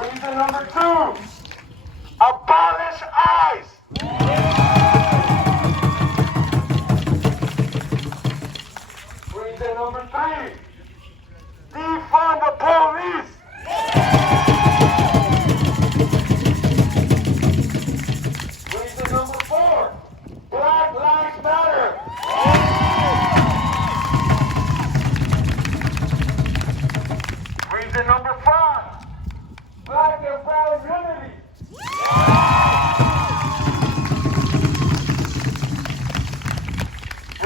Reason number two, abolish ICE. Reason number three, defund the police. Reason number four, Black Lives Matter. Reason number five, Black and brown unity.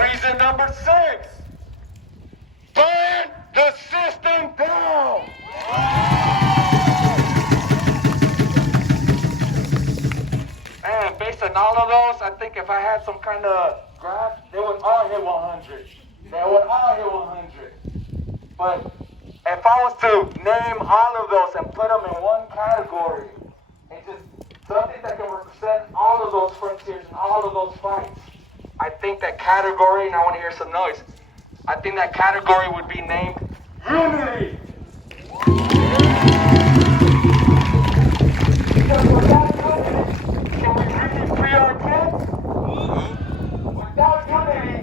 Reason number six, burn the system down. Man, based on all of those, I think if I had some kind of graph, they would all hit 100. They would all hit 100. But if I was to name all of those and put them in one category, and just something that can represent all of those frontiers and all of those fights, I think that category, and I want to hear some noise, I think that category would be named unity. Because without unity, can we really free our kids? Without unity,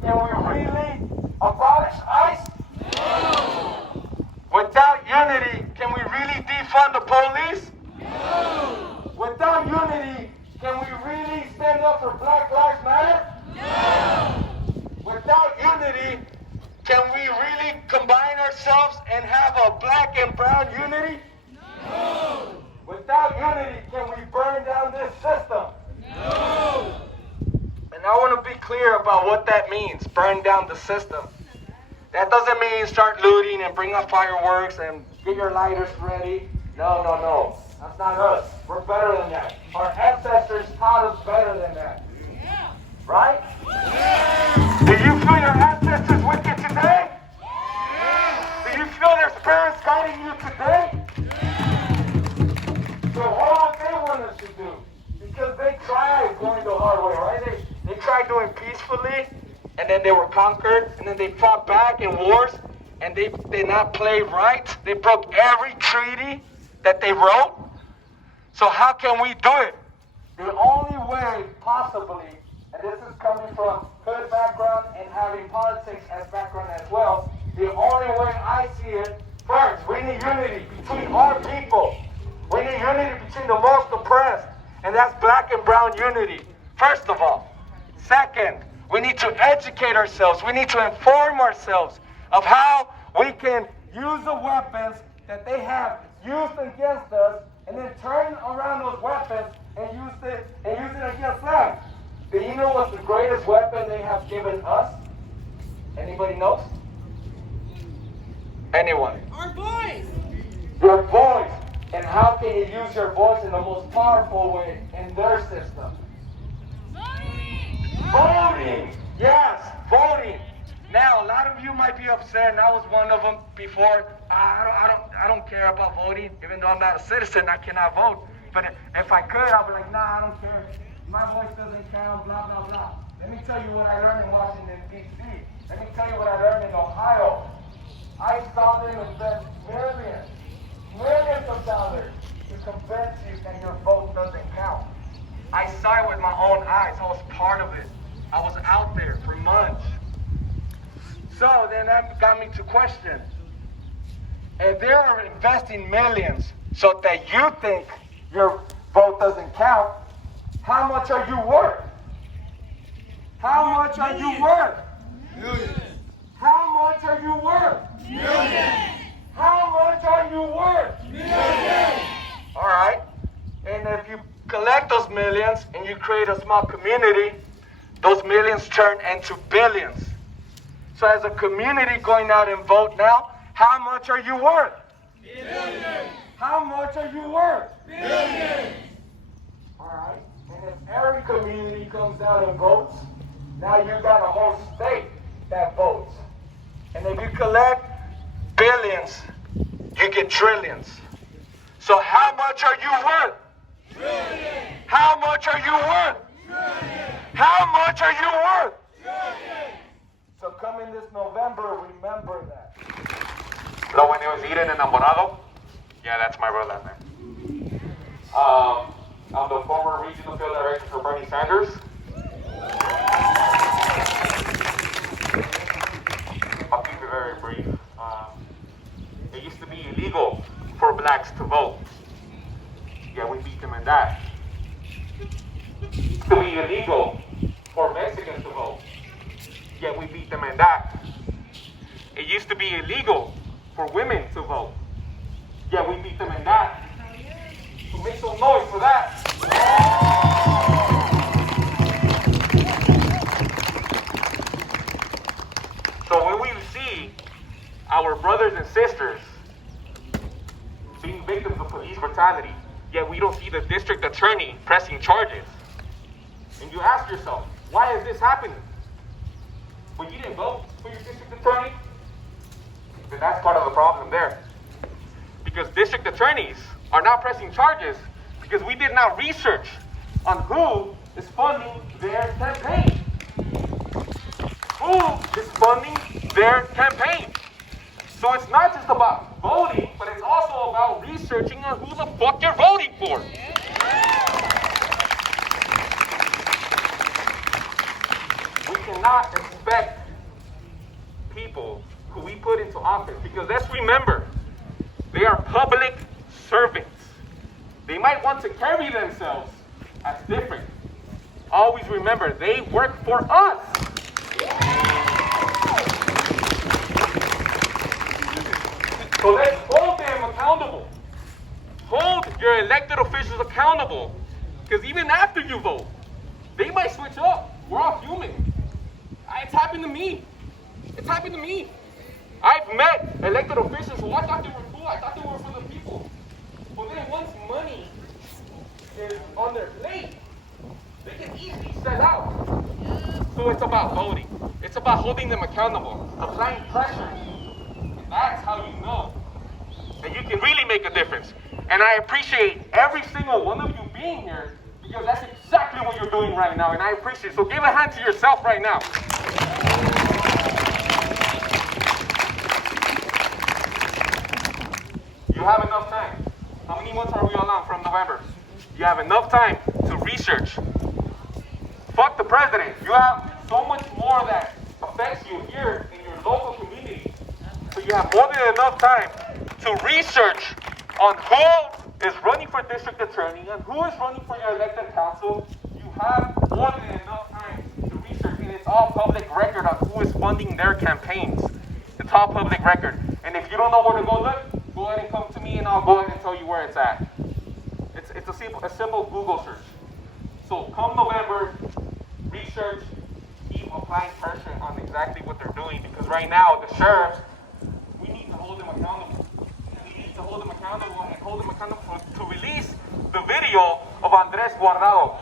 can we really abolish ICE? No. Without unity, can we really defund the police? No. Without unity, can we really stand up for Black Lives Matter? No. Without unity, can we really combine ourselves and have a black and brown unity? No. Without unity, can we burn down this system? No. And I want to be clear about what that means, burn down the system. That doesn't mean start looting and bring up fireworks and get your lighters ready. No, no, no. That's not us. We're better than that. Our ancestors taught us better than that. Yeah. Right? Yeah. Do you feel your ancestors with you today? Yeah. Do you feel their spirits guiding you today? Yeah. So what do they want us to do? Because they tried going the hard way, right? They tried doing peacefully, and then they were conquered, and then they fought back in wars, and they did not play right. They broke every treaty that they wrote. So how can we do it? The only way, possibly, and this is coming from hood background and having politics as background as well, the only way I see it, first, we need unity between our people. We need unity between the most oppressed, and that's black and brown unity, first of all. Second, we need to educate ourselves. We need to inform ourselves of how we can use the weapons that they have used against us, and then turn around those weapons and use it against them. Do you know what's the greatest weapon they have given us? Anybody knows? Anyone? Our voice. Your voice. And how can you use your voice in the most powerful way in their system? Voting! Yes, voting. Now, a lot of you might be upset, and I was one of them before. I don't care about voting, even though I'm not a citizen. I cannot vote. But if I could, I'd be like, nah, I don't care. My voice doesn't count. Blah blah blah. Let me tell you what I learned in Washington D.C. Let me tell you what I learned in Ohio. I saw them invest millions of dollars to convince you that your vote doesn't count. I saw it with my own eyes. I was part of it. I was out there for months. So then that got me to question. If they are investing millions so that you think your vote doesn't count, how much are you worth? How much are you worth? Millions. How much are you worth? Millions. How much are you worth? Millions. All right. And if you collect those millions and you create a small community, those millions turn into billions. So as a community going out and vote now, how much are you worth? Millions. How much are you worth? Millions. All right. And if every community comes out and votes, Now you got a whole state that votes. And if you collect billions, you get trillions. So how much are you worth? Trillion. How much are you worth? Trillion. How much are you worth? Trillion. So coming this November, remember that. Hello, my name is Eden Enamorado. Yeah, that's my real last name. I'm the former regional field director for Bernie Sanders. I'll keep it very brief. It used to be illegal for blacks to vote. Yeah, we beat them in that. It used to be illegal for Mexicans to vote. Yeah, we beat them in that. It used to be illegal for women to vote. Yeah, we beat them in that. So make some noise for that. So when we see our brothers and sisters being victims of police brutality, yet we don't see the district attorney pressing charges, and you ask yourself, why is this happening? Well, you didn't vote for your district attorney? Then that's part of the problem there. Because district attorneys are not pressing charges because we did not research on who is funding their campaign. Who is funding their campaign? So it's not just about voting, but it's also about researching on who the fuck you're voting for. We cannot expect people who we put into office, because let's remember, they are public servants. They might want to carry themselves as different. Always remember, they work for us. So let's hold them accountable. Hold your elected officials accountable. Because even after you vote, they might switch up. We're all human. It's happened to me. It's happened to me. I've met elected officials who I thought they were cool. I thought they were for the people. But then once money is on their plate, they can easily sell out. So it's about voting. It's about holding them accountable, applying pressure. And that's how you know that you can really make a difference. And I appreciate every single one of you being here, because that's exactly what you're doing right now, and I appreciate it. So give a hand to yourself right now. You have enough time. How many months are we all on from November? You have enough time to research. Fuck the president. You have so much more that affects you here in your local community. So you have more than enough time to research on who is running for district attorney and who is running for your elected council. You have more than enough time to research, and it's all public record on who is funding their campaigns. It's all public record. And if you don't know where to go look, go ahead and come to me and I'll go ahead and tell you where it's at. It's a simple Google search. So come November, research, keep applying pressure on exactly what they're doing, because right now the sheriffs, we need to hold them accountable. We need to hold them accountable and hold them accountable to release the video of Andres Guardado.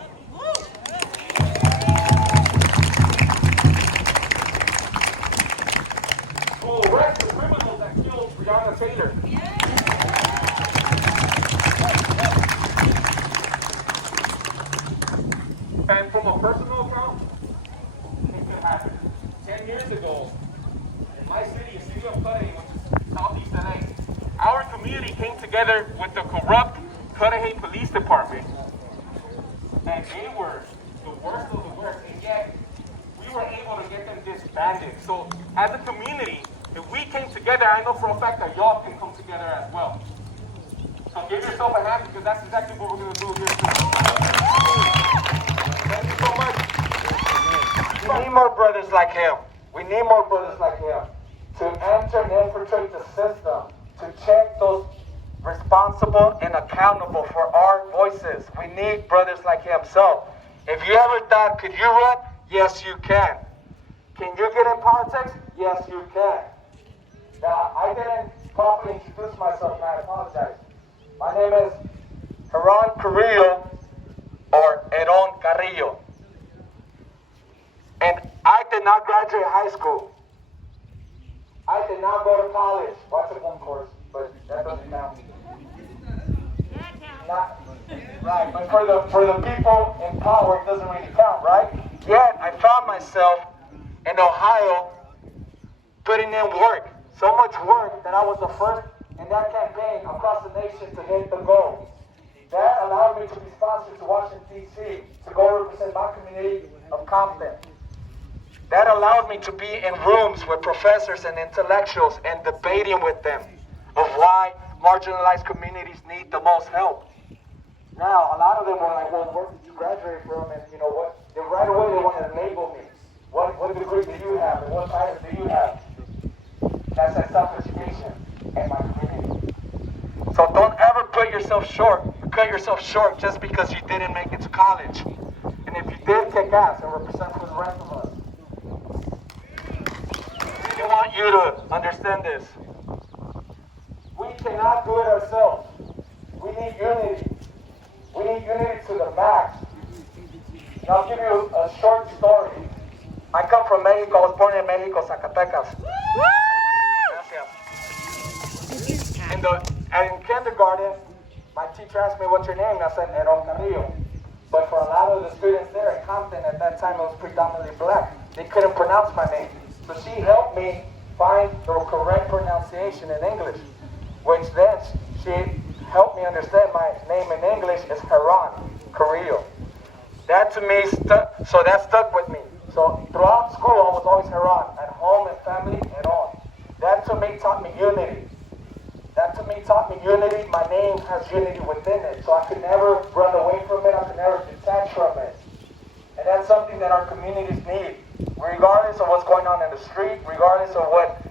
To arrest the criminals that killed Breonna Taylor. And from a personal account, it could happen. 10 years ago, in my city, the city of Cudahy, which is southeast LA, our community came together with the corrupt Cudahy Police Department. And they were the worst of the worst, and yet we were able to get them disbanded. So as a community, if we came together, I know for a fact that y'all can come together as well. So give yourself a hand, because that's exactly what we're going to do here too. Thank you so much. We need more brothers like him. We need more brothers like him to enter and infiltrate the system, to check those responsible and accountable for our voices. We need brothers like him. So, if you ever thought, could you run? Yes, you can. Can you get in politics? Yes, you can. Now, I didn't properly introduce myself, and I apologize. My name is Heron Carrillo, or Heron Carrillo. And I did not graduate high school. I did not go to college. Well, I took one course, but that doesn't count. Not, right, but for the people in power, it doesn't really count, right? Yet, I found myself in Ohio putting in work. So much work that I was the first in that campaign across the nation to hit the goal. That allowed me to be sponsored to Washington, D.C. to go represent my community of Compton. That allowed me to be in rooms with professors and intellectuals and debating with them of why marginalized communities need the most help. Now, a lot of them were like, well, where did you graduate from? And you know what? Right away they wanted to label me. What degree do you have? And what title do you have? That's that self-education in my community. So don't ever cut yourself short just because you didn't make it to college. And if you did, kick ass and represent for the rest of us. I want you to understand this. We cannot do it ourselves. We need unity. We need unity to the max. And I'll give you a short story. I come from Mexico. I was born in Mexico, Zacatecas. In kindergarten, my teacher asked me, what's your name? And I said, Aaron Carrillo. But for a lot of the students there in Compton, at that time it was predominantly black, they couldn't pronounce my name. So she helped me find the correct pronunciation in English, which then she helped me understand my name in English is Aaron Carrillo. That to me stuck with me. So throughout school, I was always Aaron, at home and family and all. That to me taught me unity. My name has unity within it, so I could never run away from it. I could never detach from it. And that's something that our communities need, regardless of what's going on in the street, regardless of what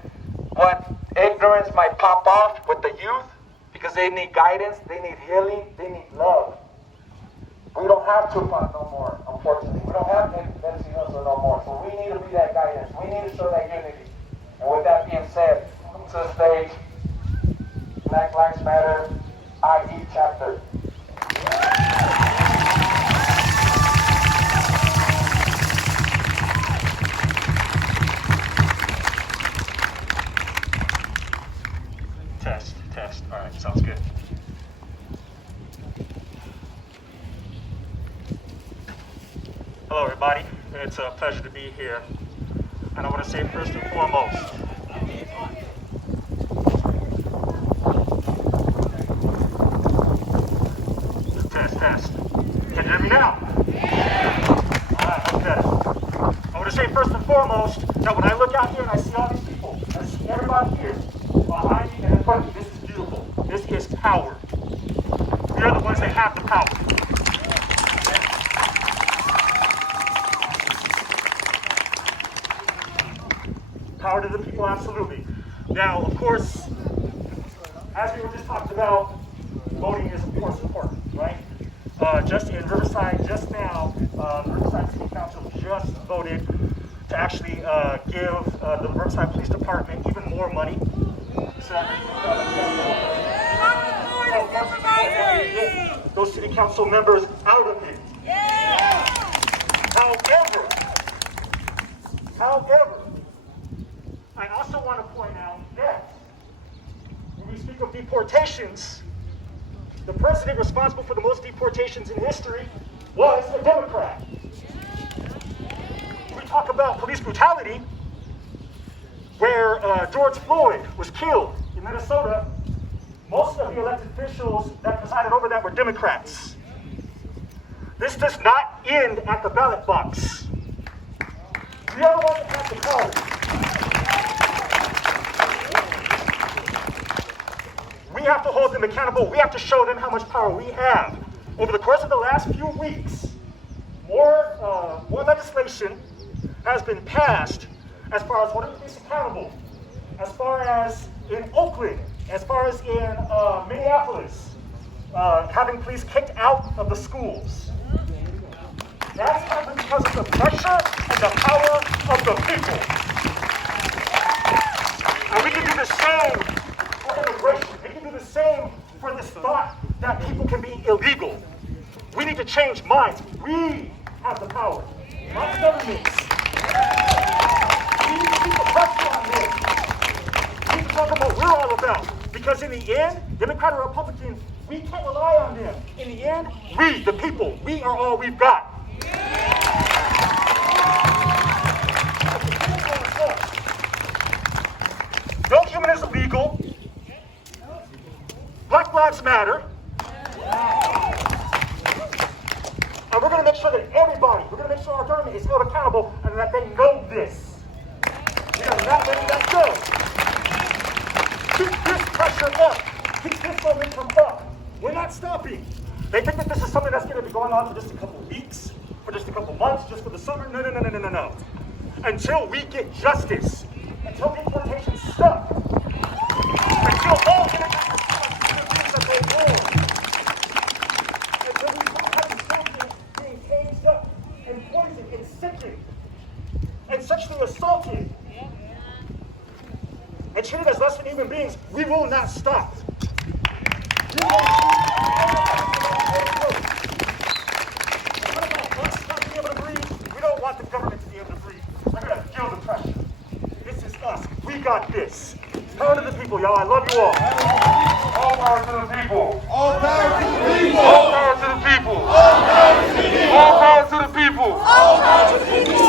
ignorance might pop off with the youth, because they need guidance, they need healing, they need love. We don't have Tupac no more, unfortunately. We don't have Nipsey Hussle no more, so we need to be that guidance. We need to show that unity. And with that being said, come to the stage. Black Lives Matter, IE chapter. Test. All right, sounds good. Hello, everybody. It's a pleasure to be here. And I want to say first and foremost, Test. Can you hear me now? All right, okay. I want to say first and foremost that when I look out here and I see all these people, I see everybody here behind me and in front of me, this is beautiful. This is power. We are the ones that have the power. Power to the people, absolutely. Now, of course, as we were just talking about, voting is of course important, right? Just in Riverside, just now, the Riverside City Council just voted to actually give the Riverside Police Department even more money. Those city council members out of it. However, I also want to point out that when we speak of deportations, the president responsible for the most deportations in history was a Democrat. We talk about police brutality, where George Floyd was killed in Minnesota. Most of the elected officials that presided over that were Democrats. This does not end at the ballot box. We are the ones that have the power. We have to hold them accountable. We have to show them how much power we have. Over the course of the last few weeks, more legislation has been passed as far as holding police accountable, as far as in Oakland, as far as in Minneapolis, having police kicked out of the schools. That's happened because of the pressure and the power of the people. And we can do the same for immigration. We can do the same for this thought that people can be illegal. We need to change minds. We have the power, not governments. about. Because in the end, Democrat or Republicans, we can't rely on them. In the end, we, the people, we are all we've got. No human is illegal. Black Lives Matter. And we're going to make sure that everybody, we're going to make sure our government is held accountable and that they know this. We are not letting that go. Keep this pressure up. Keep this momentum up. We're not stopping. They think that this is something that's going to be going on for just a couple weeks, for just a couple months, just for the summer. No, no, no, no, no, no, no. Until we get justice, until deportation stop, until all images are things that go on, until we have these children being caged up and poisoned and sickened and sexually assaulted and treated as less than human beings, we will not stop. We will not be able to breathe. We don't want the government to be able to breathe. We're going to feel the pressure. This is us. We got this. Power to the people, y'all. I love you all. All power to the people. All power to the people. All power to the people. All power to the people. All power to the people. All power to the people.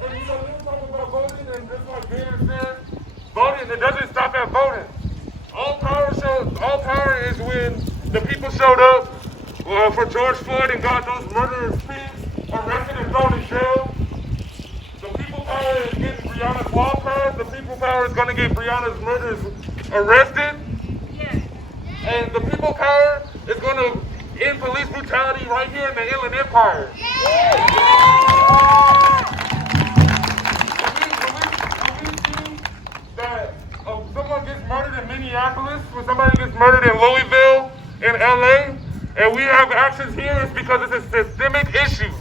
And you know, we're talking about voting, and just like Dan said, voting, it doesn't stop at voting. All power is when the people showed up for George Floyd and got those murderous pigs arrested and thrown in jail. The people power is getting Breonna's law passed. The people power is going to get Breonna's murderers arrested. Yes. And the people power is going to end police brutality right here in the Inland Empire. When we see that someone gets murdered in Minneapolis, when somebody gets murdered in Louisville, in LA, and we have actions here, it's because it's a systemic issue.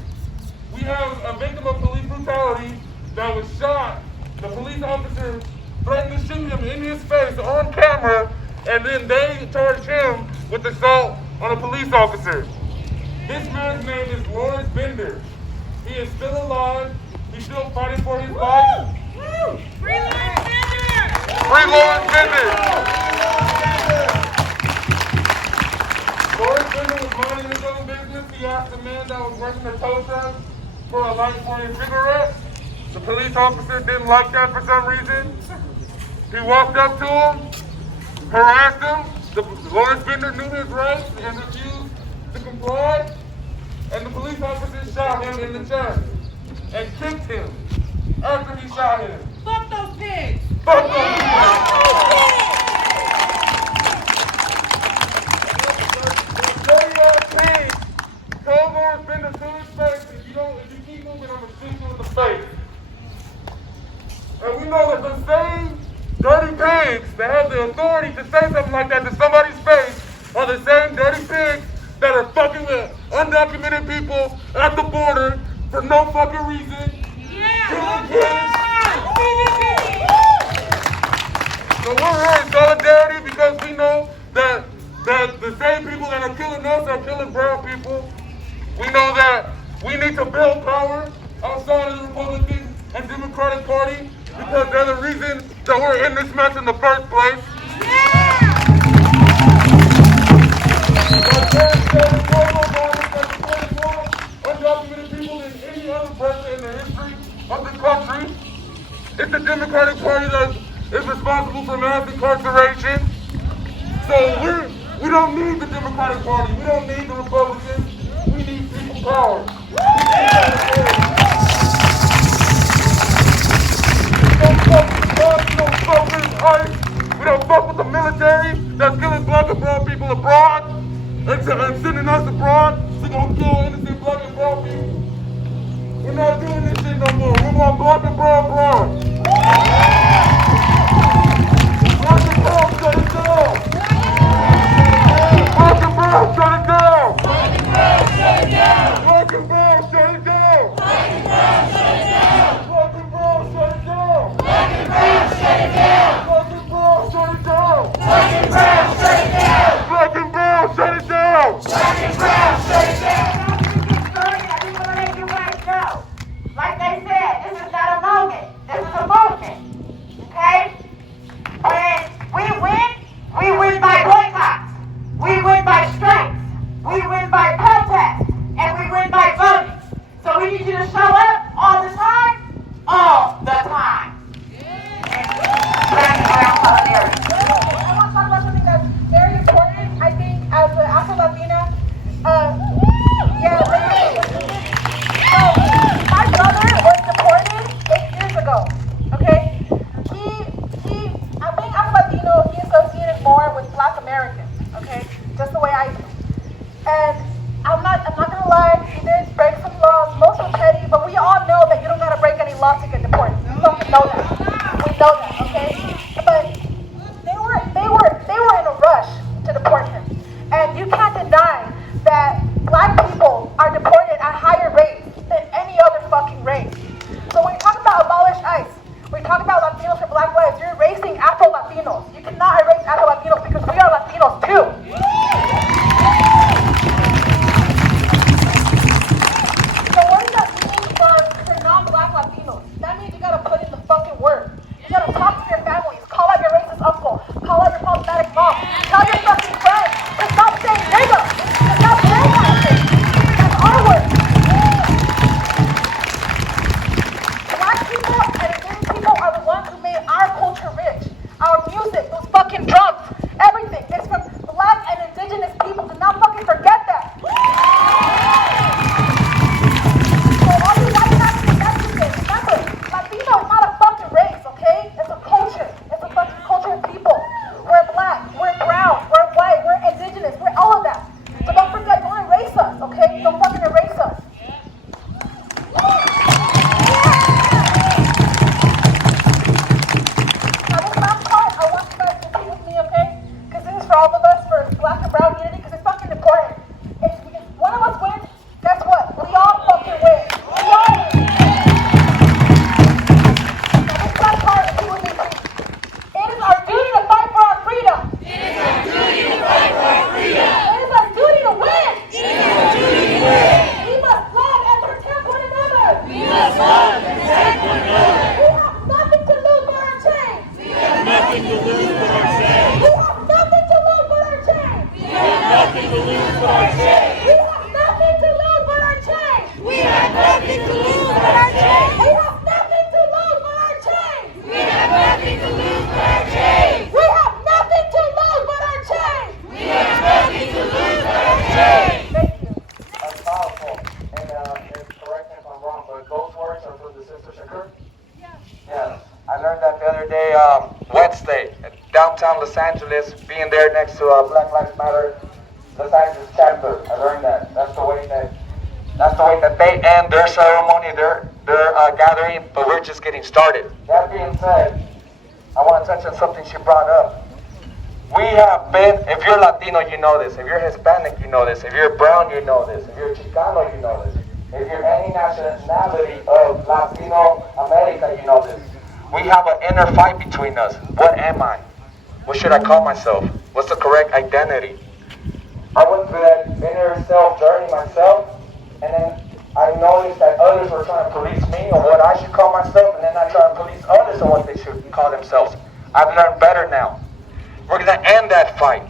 We have a victim of police brutality that was shot. The police officer threatened to shoot him in his face on camera, and then they charged him with assault on a police officer. This man's name is Lawrence Bender. He is still alive. He's still fighting for his life. Free Lawrence Bender! Free Lawrence Bender! Lawrence Bender was minding his own business. He asked a man that was working a tow truck for a light for his cigarette. The police officer didn't like that for some reason. He walked up to him, harassed him. Lawrence Bender knew his rights and refused to comply. And the police officer shot him in the chest and kicked him after he shot him. Fuck those pigs! Fuck those pigs! 30-odd pigs told Lawrence Bender to his face, if you keep moving, I'm gonna shoot you in the face. And we know that the same dirty pigs that have the authority to say something like that to somebody's face are the same dirty pigs that are fucking with undocumented people at the border for no fucking reason. Killing kids. So we're here in solidarity because we know that the same people that are killing us are killing brown people. We know that we need to build power outside of the Republican and Democratic Party because they're the reason that we're in this mess in the first place. Undocumented people than any other person in the history of the country. It's the Democratic Party that is responsible for mass incarceration. So we don't need the Democratic Party. We don't need the Republicans. We need people power. We don't fuck with drugs. We don't fuck with ICE. We don't fuck with the military that's killing black and brown people abroad and sending us abroad to go kill innocent black and brown people. We're not doing this shit no more. We want black and brown blood. Black and brown, shut it down. Black and brown, shut it down. Black and brown, shut it down. Black and brown, shut it down. Black and brown, shut it down. Black and brown, shut it down. Black and brown, shut it down. Black and brown, shut it down. Black Americans, okay? Just the way I do. And I'm not gonna lie, he did break some laws, most are petty, but we all know that you don't gotta break any laws to get deported. We fucking know that. We know that, okay? But they were in a rush to deport him. And you can't deny that black people are deported at higher rates than any other fucking race. So when you talk about abolish ICE, when you talk about Latinos for Black lives, you're erasing Afro-Latinos. You cannot erase Afro-Latinos because we are Latinos too. So what does that mean for non-Black Latinos? That means you gotta put in the fucking work. You gotta talk to your families, call out your racist uncle, call out your problematic mom, tell your fucking friends to stop saying nigga, to stop saying that shit. That's our work. Black people and indigenous people are the ones who made our culture rich. Our music, those fucking drums, everything. It's from black and indigenous people. Do not fucking forget that. So all you white guys in Mexican, remember, Latino is not a fucking race, okay? It's a culture. It's a fucking culture of people. We're black, we're brown, we're white, we're indigenous, we're all of that. So don't forget, don't erase us, okay? Don't fucking erase us. Now this last part, I want you guys to be with me, okay? Because this is for all of us, for black and brown unity, because it's fucking important. If one of us wins, guess what? We all fucking win. We all win. Now this last part, be with me, please. It is our duty to fight for our freedom. It is our duty to fight for our freedom. It is our duty to win. It is our duty to win. We must love and protect one another. We must love and protect one another. We have nothing to lose but our chains. We have nothing to lose but our chains. We have nothing to lose but our chains. We have nothing to lose but our chains. We have nothing to lose but our chains. We have nothing to lose but our chains. We have nothing to lose but our chains. We have nothing to lose but our chains. We have nothing to lose but our chains. We have nothing to lose but our chains. Thank you. That's powerful. And correct me if I'm wrong, but those words are from the Sister Shakur? Yes. I learned that the other day, Wednesday, at downtown Los Angeles, being there next to Black Lives Matter Los Angeles chapter. I learned that. That's the way that they end their ceremony, their gathering, but we're just getting started. That being said, I want to touch on something she brought up. We have been, if you're Latino, you know this. If you're Hispanic, you know this. If you're brown, you know this. If you're Chicano, you know this. If you're any nationality of Latino America, you know this. We have an inner fight between us. What am I? What should I call myself? What's the correct identity? I went through that inner self journey myself, and then I noticed that others were trying to police me on what I should call myself, and then I try to police others on what they should call themselves. I've learned better now. We're going to end that fight.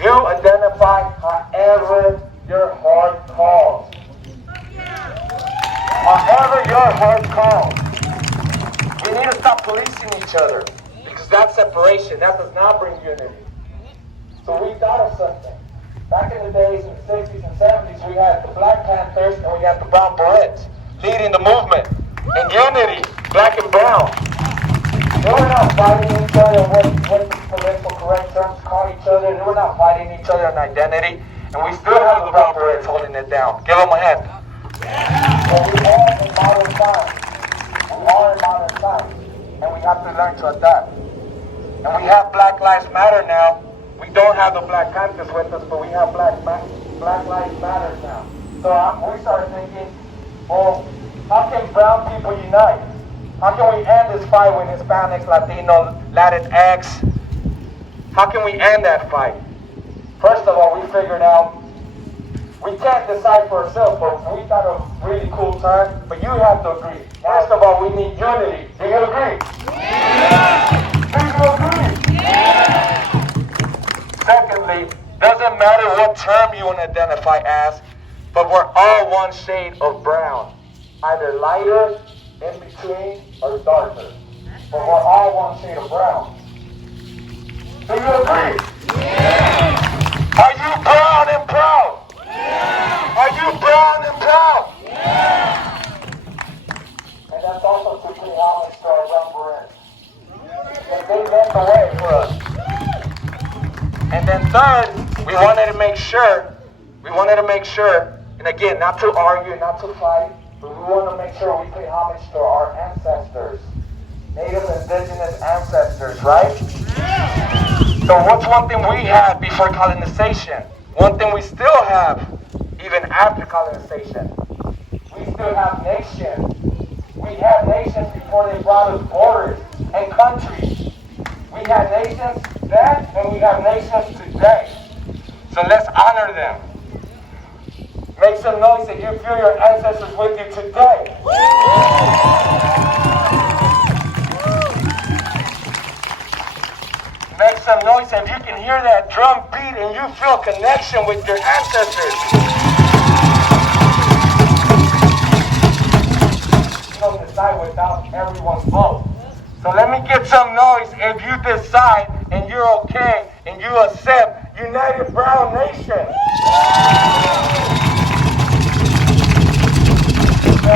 You identify however your heart calls. However your heart calls. We need to stop policing each other, because that's separation. That does not bring unity. So we thought of something. Back in the days, in the 60s and 70s, we had the Black Panthers and we had the Brown Berets leading the movement in unity, black and brown. They were not fighting each other what the political correct terms call each other. They were not fighting each other on identity. And we still have the Brown Berets holding it down. Give them a hand. So we are in modern times. We are in modern times. And we have to learn to adapt. And we have Black Lives Matter now. We don't have the Black Panthers with us, but we have Black Lives Matter now. So we started thinking, well, how can brown people unite? How can we end this fight with Hispanics, Latino, Latinx? How can we end that fight? First of all, we figured out we can't decide for ourselves, but we thought of a really cool term, but you have to agree. First of all, we need unity. Do you agree? Yeah! Do you agree? Yeah! Secondly, doesn't matter what term you want to identify as, but we're all one shade of brown. Either lighter, in between, or darker. But we're all one shade of brown. Do you agree? Yeah! Are you brown and proud? Yeah! Are you brown and proud? Yeah! And that's also to pay homage to our brown berets. They led the way for us. And then third, we wanted to make sure, and again, not to argue, not to fight, but we want to make sure we pay homage to our ancestors, native indigenous ancestors, right? So what's one thing we had before colonization? One thing we still have, even after colonization. We still have nations. We had nations before they brought us borders and countries. We had nations then, and we have nations today. So let's honor them. Make some noise if you feel your ancestors with you today. Make some noise if you can hear that drum beat and you feel connection with your ancestors. You don't decide without everyone's vote. So let me get some noise if you decide and you're okay and you accept United Brown Nation. I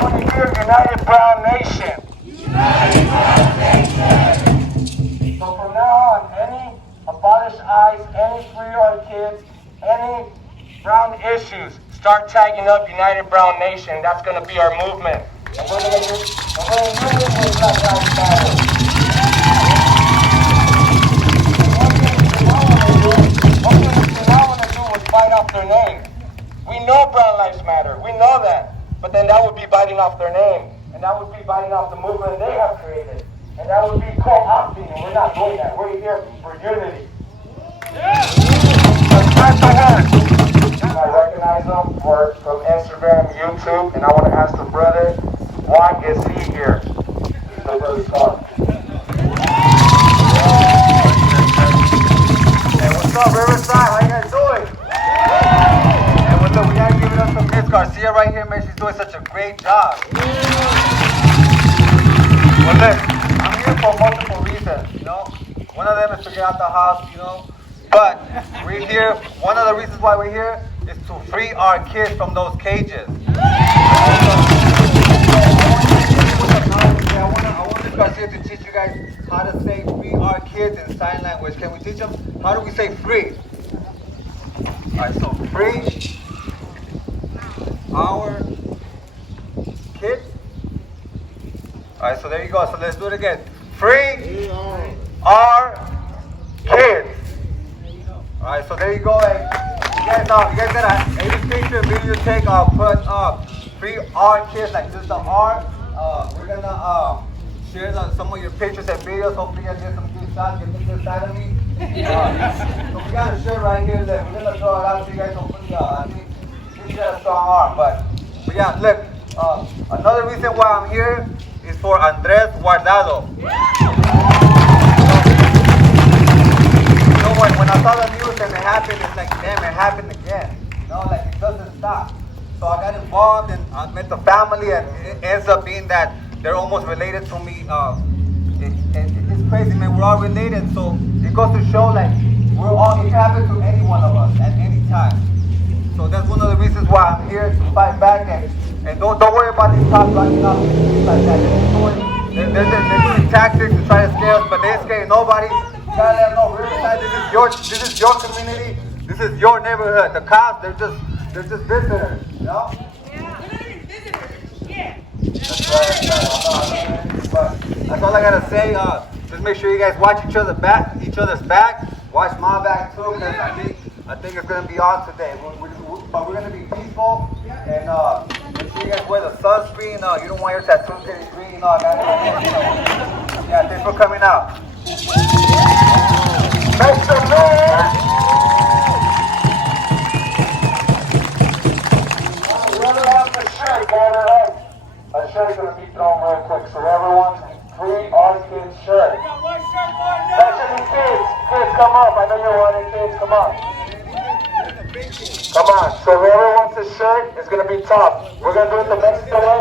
want to hear United Brown Nation. United Brown Nation. So from now on, any Abolish ICE, any free our kids, any brown issues, start tagging up United Brown Nation. That's going to be our movement. And we're going to use Black Lives Matter. One thing we do not want to do is bite off their name. We know Brown Lives Matter. We know that. But then that would be biting off their name. And that would be biting off the movement they have created. And that would be co-opting. And we're not doing that. We're here for unity. So spread the word. I recognize them from Instagram, YouTube. And I want to ask the brother, why is he here? The brother Scott. Hey, what's up, Riverside? How you guys doing? And what's up? We gotta give it up to Miss Garcia right here, man. She's doing such a great job. Well, look, I'm here for multiple reasons, you know. One of them is to get out the house, you know. But we're here, one of the reasons why we're here is to free our kids from those cages. I want Ms. Garcia to teach you guys how to say free our kids in sign language. Can we teach them? How do we say free? Alright, so free our kids. Alright, so there you go. So let's do it again. Free our kids. Alright, so there you go. Hey, you guys got any picture, video take, put free our kids, like just the R. We're gonna share some of your pictures and videos. Hopefully you guys get some good shots. Get this side of me. So we got a shirt right here that we're gonna throw it out to you guys. Hopefully, I think we got a strong arm. But yeah, look. Another reason why I'm here is for Andres Guardado. You know, when I saw the news and it happened, it's like, damn, it happened again. You know, like it doesn't stop. So I got involved and I met the family, and it ends up being that they're almost related to me. It's crazy, man. We're all related, so it goes to show, like, it can happen to any one of us at any time. So that's one of the reasons why I'm here to fight back, and don't worry about these cops running up and things like that. They're doing tactics to try to scare us, but they ain't scaring nobody. Gotta let them know, Riverside, this is your community, this is your neighborhood. The cops, they're just visitors, you know? Yeah. They're not even visitors. Yeah. That's right. But that's all I gotta say. Just make sure you guys watch each other's back. Watch my back too, because I think it's gonna be on today. But we're gonna be peaceful, and make sure you guys wear the sunscreen. You don't want your tattoos getting green. Yeah, thanks for coming out. Make some noise. A shirt's gonna be thrown real quick, so everyone's free our kids shirt. Especially kids. Kids, come up. I know you're wanting kids. Come on. Come on. So whoever wants a shirt, it's gonna be tough. We're gonna do it the Mexican way.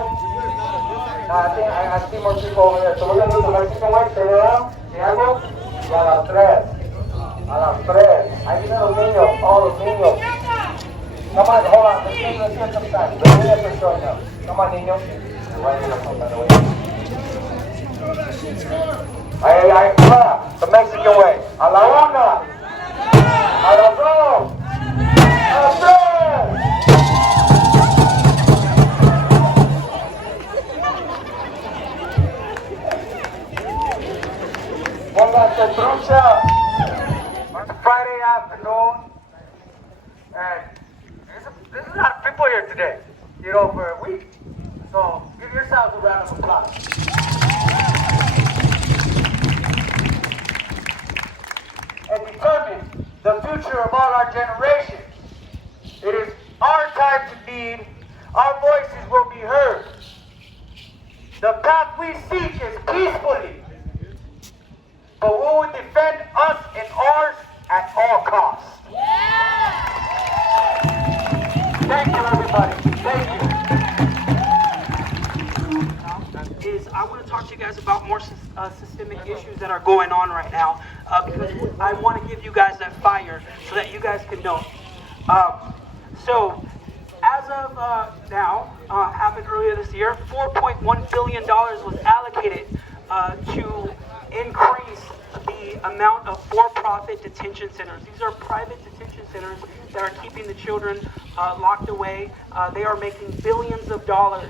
I see more people over there. So we're gonna do the Mexican way. Turn around. ¿Y algo? Y a las tres. A las tres. Ahí vienen los niños. All los niños. Come on, hold on. Let's get some time. Let's get some short now. Come on, niños. Ahí, the Mexican way. A la una. Friday afternoon, and there's a lot of people here today, you know, for a week. So give yourselves a round of applause. And determine the future of all our generations. It is our time to lead. Our voices will be heard. The path we seek is peacefully, but we will defend us and ours at all costs. Thank you, everybody. Thank you. I want to talk to you guys about more systemic issues that are going on right now, because I want to give you guys that fire so that you guys can know. So, as of now, happened earlier this year, $4.1 billion was allocated to increase the amount of for-profit detention centers. These are private detention centers that are keeping the children locked away. They are making billions of dollars.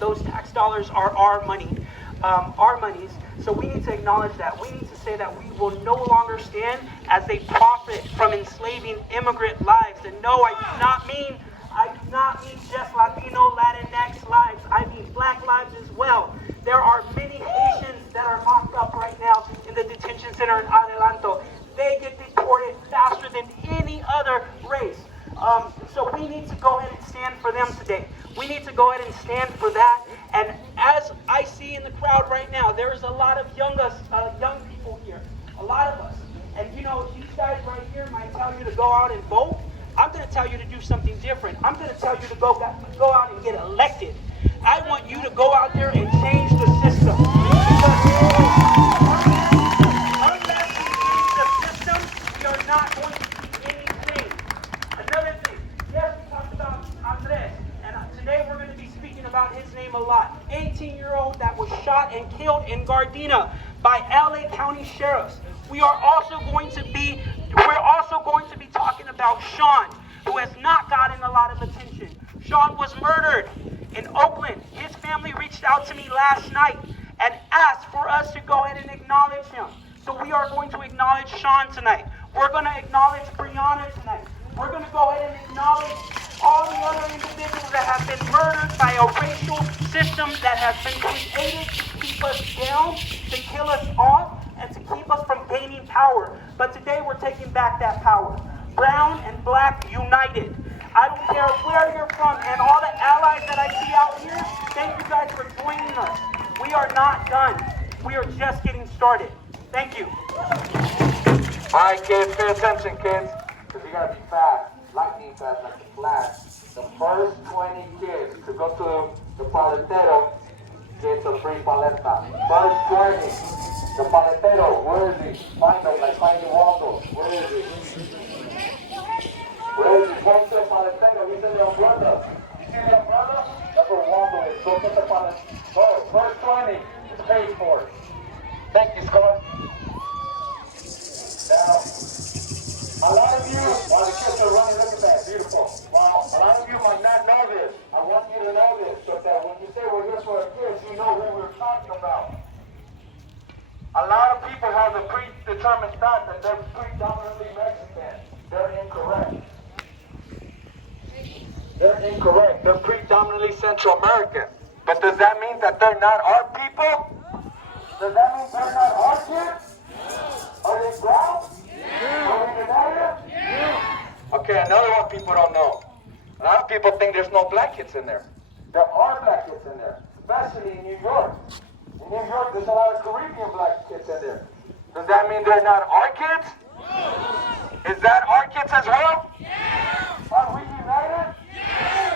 Those tax dollars are our money, our monies. So we need to acknowledge that. We need to say that we will no longer stand as they profit from enslaving immigrant lives. And no, I do not mean just Latino, Latinx lives. I mean black lives as well. There are many Haitians that are locked up right now in the detention center in Adelanto. They get deported faster than any other race. So we need to go ahead and stand for them today. We need to go ahead and stand for that. And as I see in the crowd right now, there is a lot of young people here, a lot of us. And you know, these guys right here might tell you to go out and vote. I'm going to tell you to do something different. I'm going to tell you to go out and get elected. I want you to go out there and change the system. Because unless we change the system, we are not going to see anything. Another thing, yes, we talked about Andres, and today we're going to be speaking about his name a lot. 18-year-old that was shot and killed in Gardena by LA County sheriffs. We're also going to be talking about Sean, who has not gotten a lot of attention. Sean was murdered in Oakland. His family reached out to me last night and asked for us to go ahead and acknowledge him. So we are going to acknowledge Sean tonight. We're going to acknowledge Brianna tonight. We're going to go ahead and acknowledge all the other individuals that have been murdered by a racial system that has been created to keep us down, to kill us off, and to keep us from gaining power. But today we're taking back that power. Brown and black united. I don't care where you're from, and all the allies that I see out here, thank you guys for joining us. We are not done. We are just getting started. Thank you. All right, kids, pay attention, kids, because you gotta be fast, lightning fast, like a flash. The first 20 kids to go to the paletero gets a free paleta. First 20. The paletero, where is he? Find him, like finding Waldo. Where is he? Where is he? Go to the paletero. He's in the umbrella. You see the umbrella? That's where Waldo is. Go get the paletero. Go. First 20 is paid for. Thank you, Scott. Now, a lot of you, while the kids are running, look at that, beautiful. Wow, a lot of you might not know this. I want you to know this, so that when you say we're here for our kids, you know who we're talking about. A lot of people have a predetermined thought that they're predominantly Mexican. They're incorrect. They're incorrect. They're predominantly Central American. But does that mean that they're not our people? Does that mean they're not our kids? Are they brown? Are they United? Okay, another one people don't know. A lot of people think there's no black kids in there. There are black kids in there, especially in New York. In New York, there's a lot of Caribbean black kids in there. Does that mean they're not our kids? Is that our kids as well? Are we united?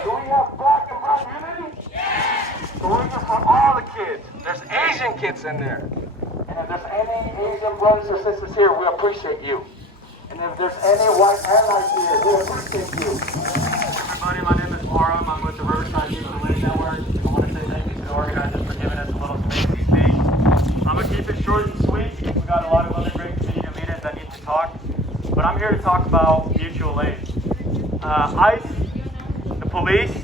Do we have black and brown unity? So we're here for all the kids. There's Asian kids in there. And if there's any Asian brothers or sisters here, we appreciate you. And if there's any white allies here, we appreciate you. Everybody, my name is Aram. I'm with the Riverside Youth Relay Network. I want to say thank you to the organizers for giving us a little space to speak. I'm going to keep it short and sweet. We've got a lot of other great community leaders that need to talk. But I'm here to talk about mutual aid. ICE, the police,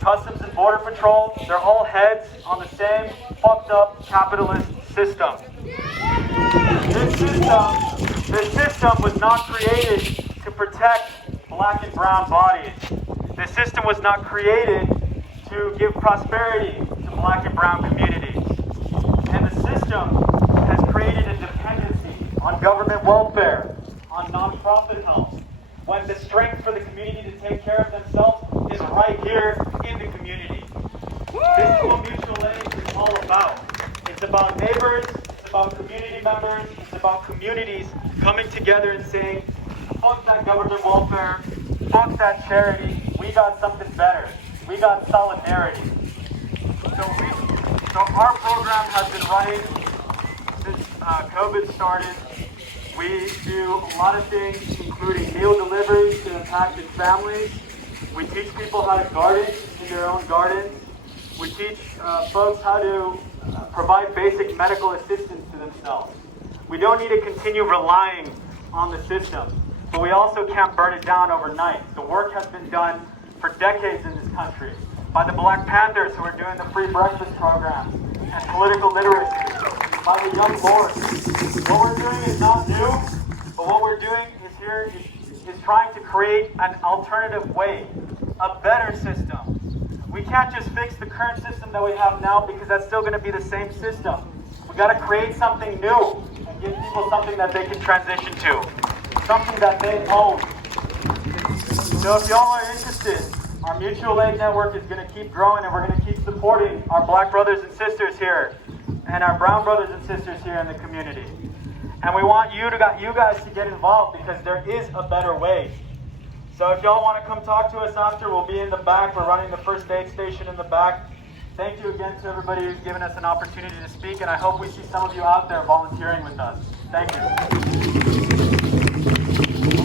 Customs and Border Patrol, they're all heads on the same fucked up capitalist system. This system The system was not created to protect black and brown bodies. The system was not created to give prosperity to black and brown communities. And the system has created a dependency on government welfare, on nonprofit help, when the strength for the community to take care of themselves is right here in the community. This is what mutual aid is all about. It's about neighbors, it's about community members, it's about communities coming together and saying, fuck that government welfare, fuck that charity, we got something better. We got solidarity. So our program has been running since COVID started. We do a lot of things, including meal deliveries to impacted families. We teach people how to garden in their own gardens. We teach folks how to provide basic medical assistance to themselves. We don't need to continue relying on the system, but we also can't burn it down overnight. The work has been done for decades in this country by the Black Panthers who are doing the free breakfast programs and political literacy, by the young lords. What we're doing is not new, but what we're doing is here is trying to create an alternative way, a better system. We can't just fix the current system that we have now because that's still going to be the same system. We got to create something new and give people something that they can transition to, something that they own. So if y'all are interested, our mutual aid network is going to keep growing, and we're going to keep supporting our black brothers and sisters here and our brown brothers and sisters here in the community. And we want you guys to get involved because there is a better way. So if y'all want to come talk to us after, we'll be in the back. We're running the first aid station in the back. Thank you again to everybody who's given us an opportunity to speak, and I hope we see some of you out there volunteering with us. Thank you.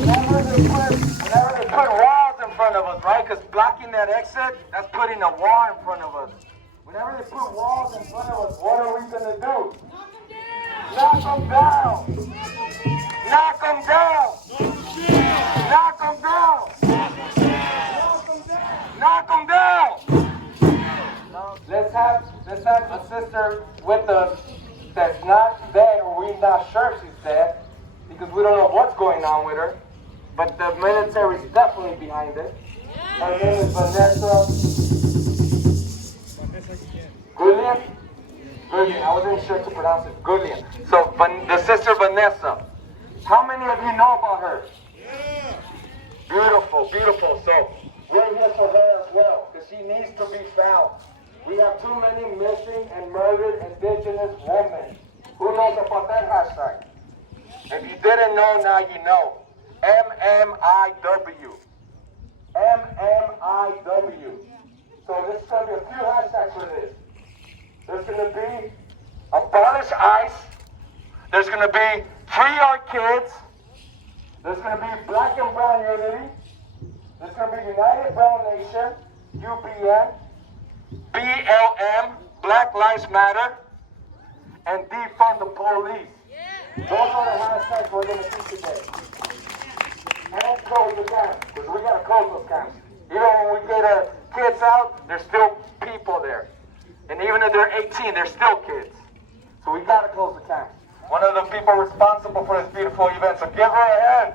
Whenever they put walls in front of us, right? Because blocking that exit, that's putting a wall in front of us. Whenever they put walls in front of us, what are we going to do? Knock them down. Knock them down. Knock them down. Knock them down. Let's have a sister with us that's not dead, or we're not sure if she's dead, because we don't know what's going on with her. But the military is definitely behind it. Her name is Vanessa Gullian. I wasn't sure to pronounce it. Gullian. So the sister Vanessa. How many of you know about her? Yeah. Beautiful, beautiful. So we're here for her as well, because she needs to be found. We have too many missing and murdered indigenous women. Who knows about that hashtag? If you didn't know, now you know. MMIW. MMIW. So there's going to be a few hashtags for this. There's going to be Abolish ICE. There's going to be Free Our Kids. There's going to be Black and Brown Unity. There's going to be United Brown Nation, UBN, BLM, Black Lives Matter, and Defund the Police. Those are the hashtags we're going to see today. And close the camps, because we got to close those camps. Even when we get our kids out, there's still people there. And even if they're 18, they're still kids. So we got to close the camps. One of the people responsible for this beautiful event, so give her a hand.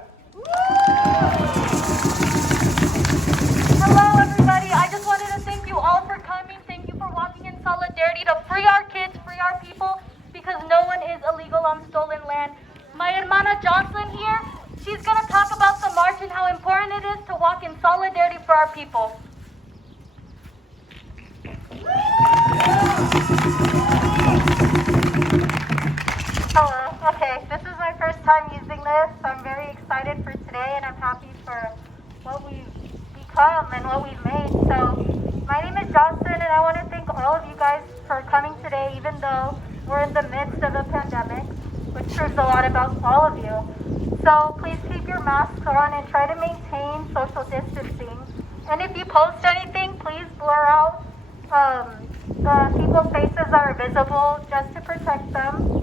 Hello, everybody. I just wanted to thank you all for coming. Thank you for walking in solidarity to free our kids, free our people, because no one is illegal on stolen land. My hermana Jocelyn here, she's going to talk about the march and how important it is to walk in solidarity for our people. Hello. Okay, this is my first time using this. I'm very excited for today, and I'm happy for what we've become and what we've made. So, my name is Jocelyn, and I want to thank all of you guys for coming today, even though we're in the midst of a pandemic, which proves a lot about all of you. So, please keep your masks on and try to maintain social distancing. And if you post anything, please blur out the people's faces that are visible just to protect them.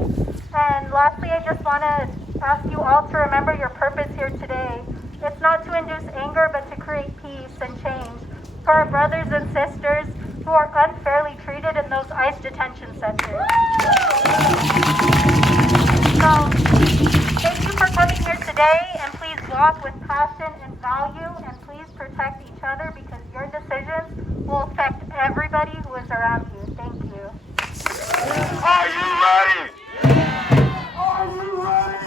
And lastly, I just want to ask you all to remember your purpose here today. It's not to induce anger, but to create peace and change for our brothers and sisters who are unfairly treated in those ICE detention centers. So, thank you for coming walk with passion and value, and please protect each other because your decisions will affect everybody who is around you. Thank you. Are you ready? Are you ready?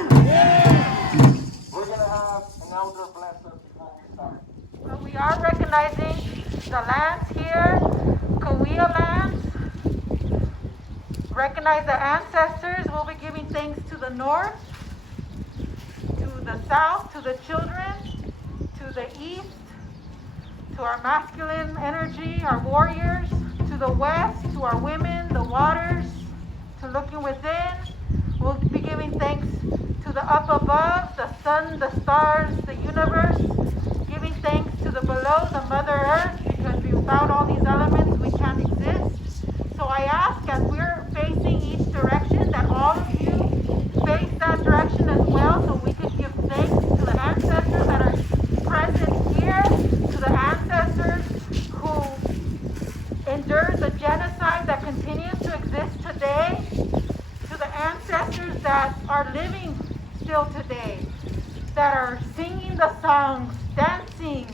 We're going to have an elder bless us before we start. Well, we are recognizing the lands here, Cahuilla lands. Recognize the ancestors. We'll be giving thanks to the north, to the south, to the children, to the east, to our masculine energy, our warriors, to the west, to our women, the waters, to looking within. We'll be giving thanks to the up above, the sun, the stars, the universe, giving thanks to the below, the Mother Earth, because without all these elements we can't exist. So I ask, as we're facing each direction, that all of you face that direction as well, so we can give thanks to the ancestors that are present here, to the ancestors who endured the genocide that continues to exist today, to the ancestors that are living still today, that are singing the songs, dancing,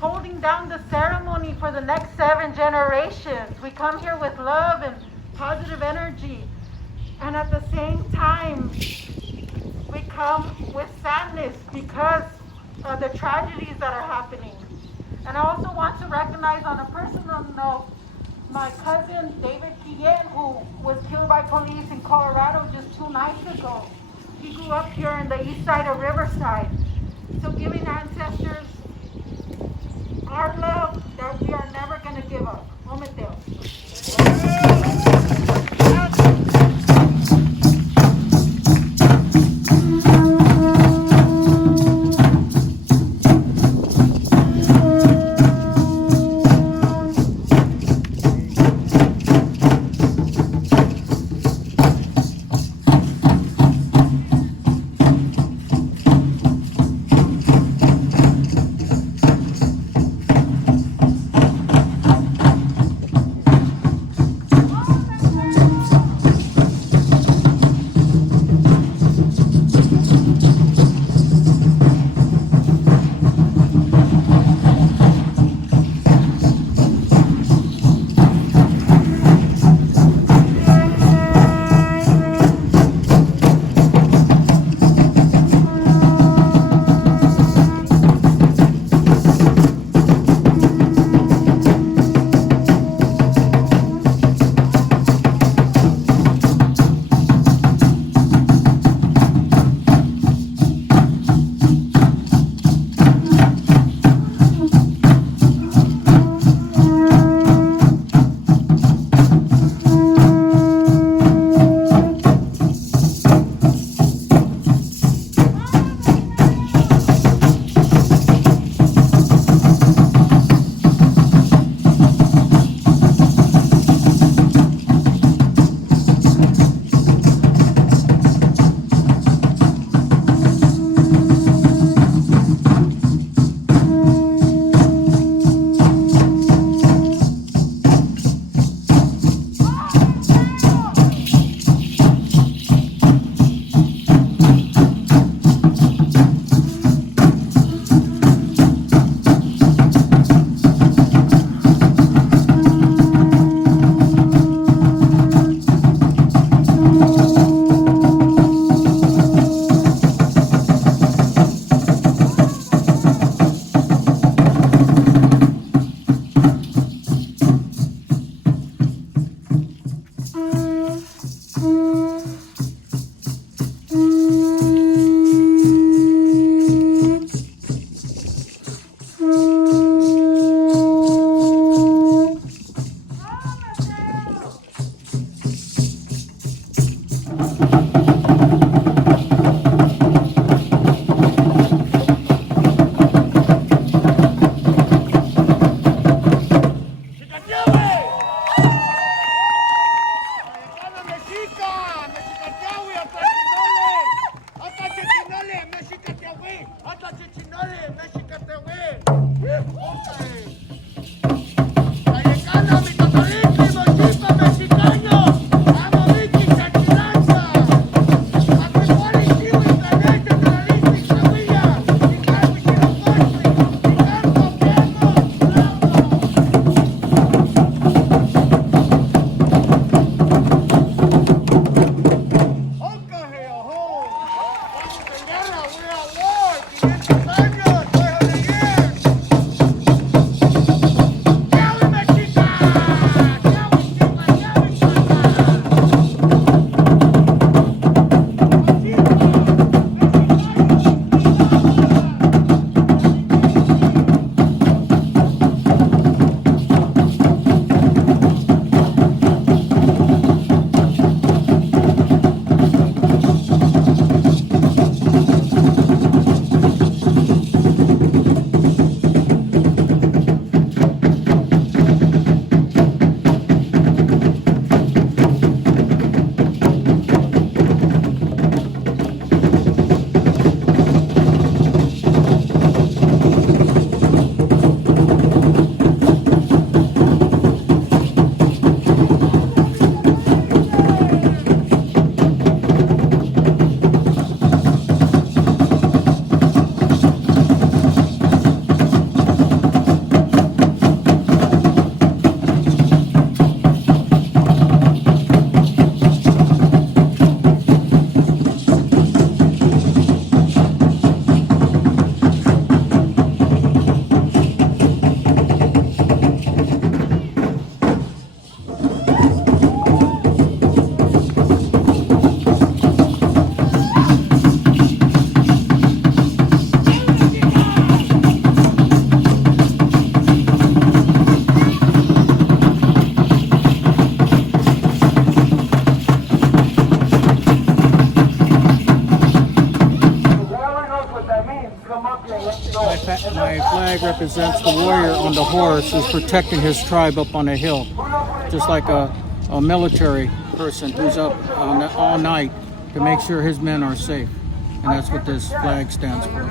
holding down the ceremony for the next 7 generations. We come here with love and positive energy, and at the same time, we come with sadness because of the tragedies that are happening. And I also want to recognize on a personal note, my cousin David Guillen, who was killed by police in Colorado just 2 nights ago. He grew up here in the east side of Riverside. So giving ancestors our love that we are never going to give up. Ometeo. My flag represents the warrior on the horse who's protecting his tribe up on a hill, just like a military person who's up all night to make sure his men are safe. And that's what this flag stands for.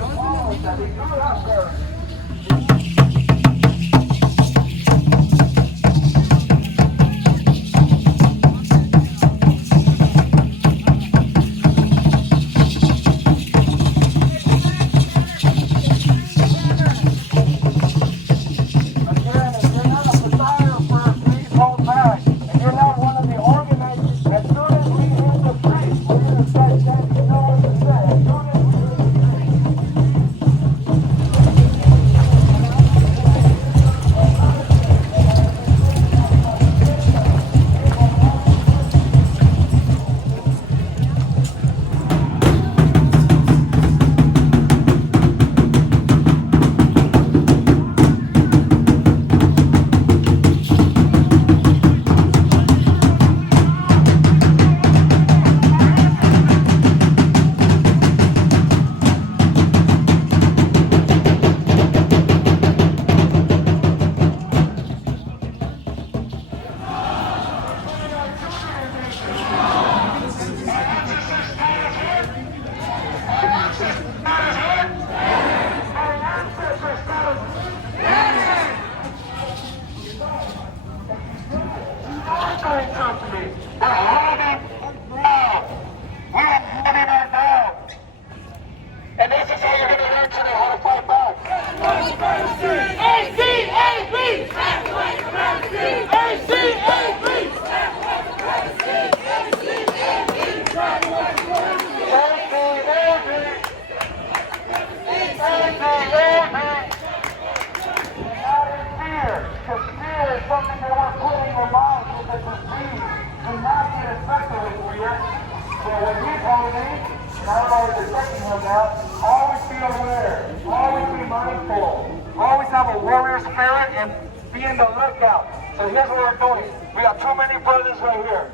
Always be aware, always be mindful, always have a warrior spirit and be in the lookout. So here's what we're doing. We got too many brothers right here.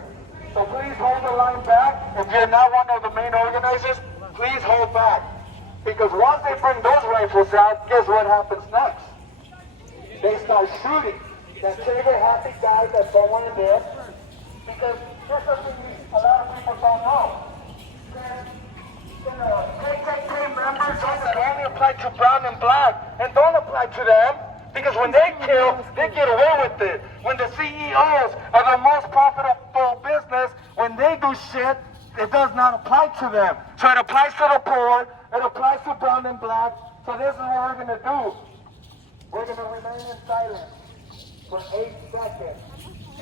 So please hold the line back. If you're not one of the main organizers, please hold back. Because once they bring those rifles out, guess what happens next? They start shooting that trigger happy guy that's somewhere there. Because here's something a lot of people don't know. KKK members only apply to brown and black and don't apply to them because when they kill, they get away with it. When the CEOs are the most profitable business, when they do shit, it does not apply to them. So it applies to the poor, it applies to brown and black. So this is what we're going to do. We're going to remain in silence for 8 seconds.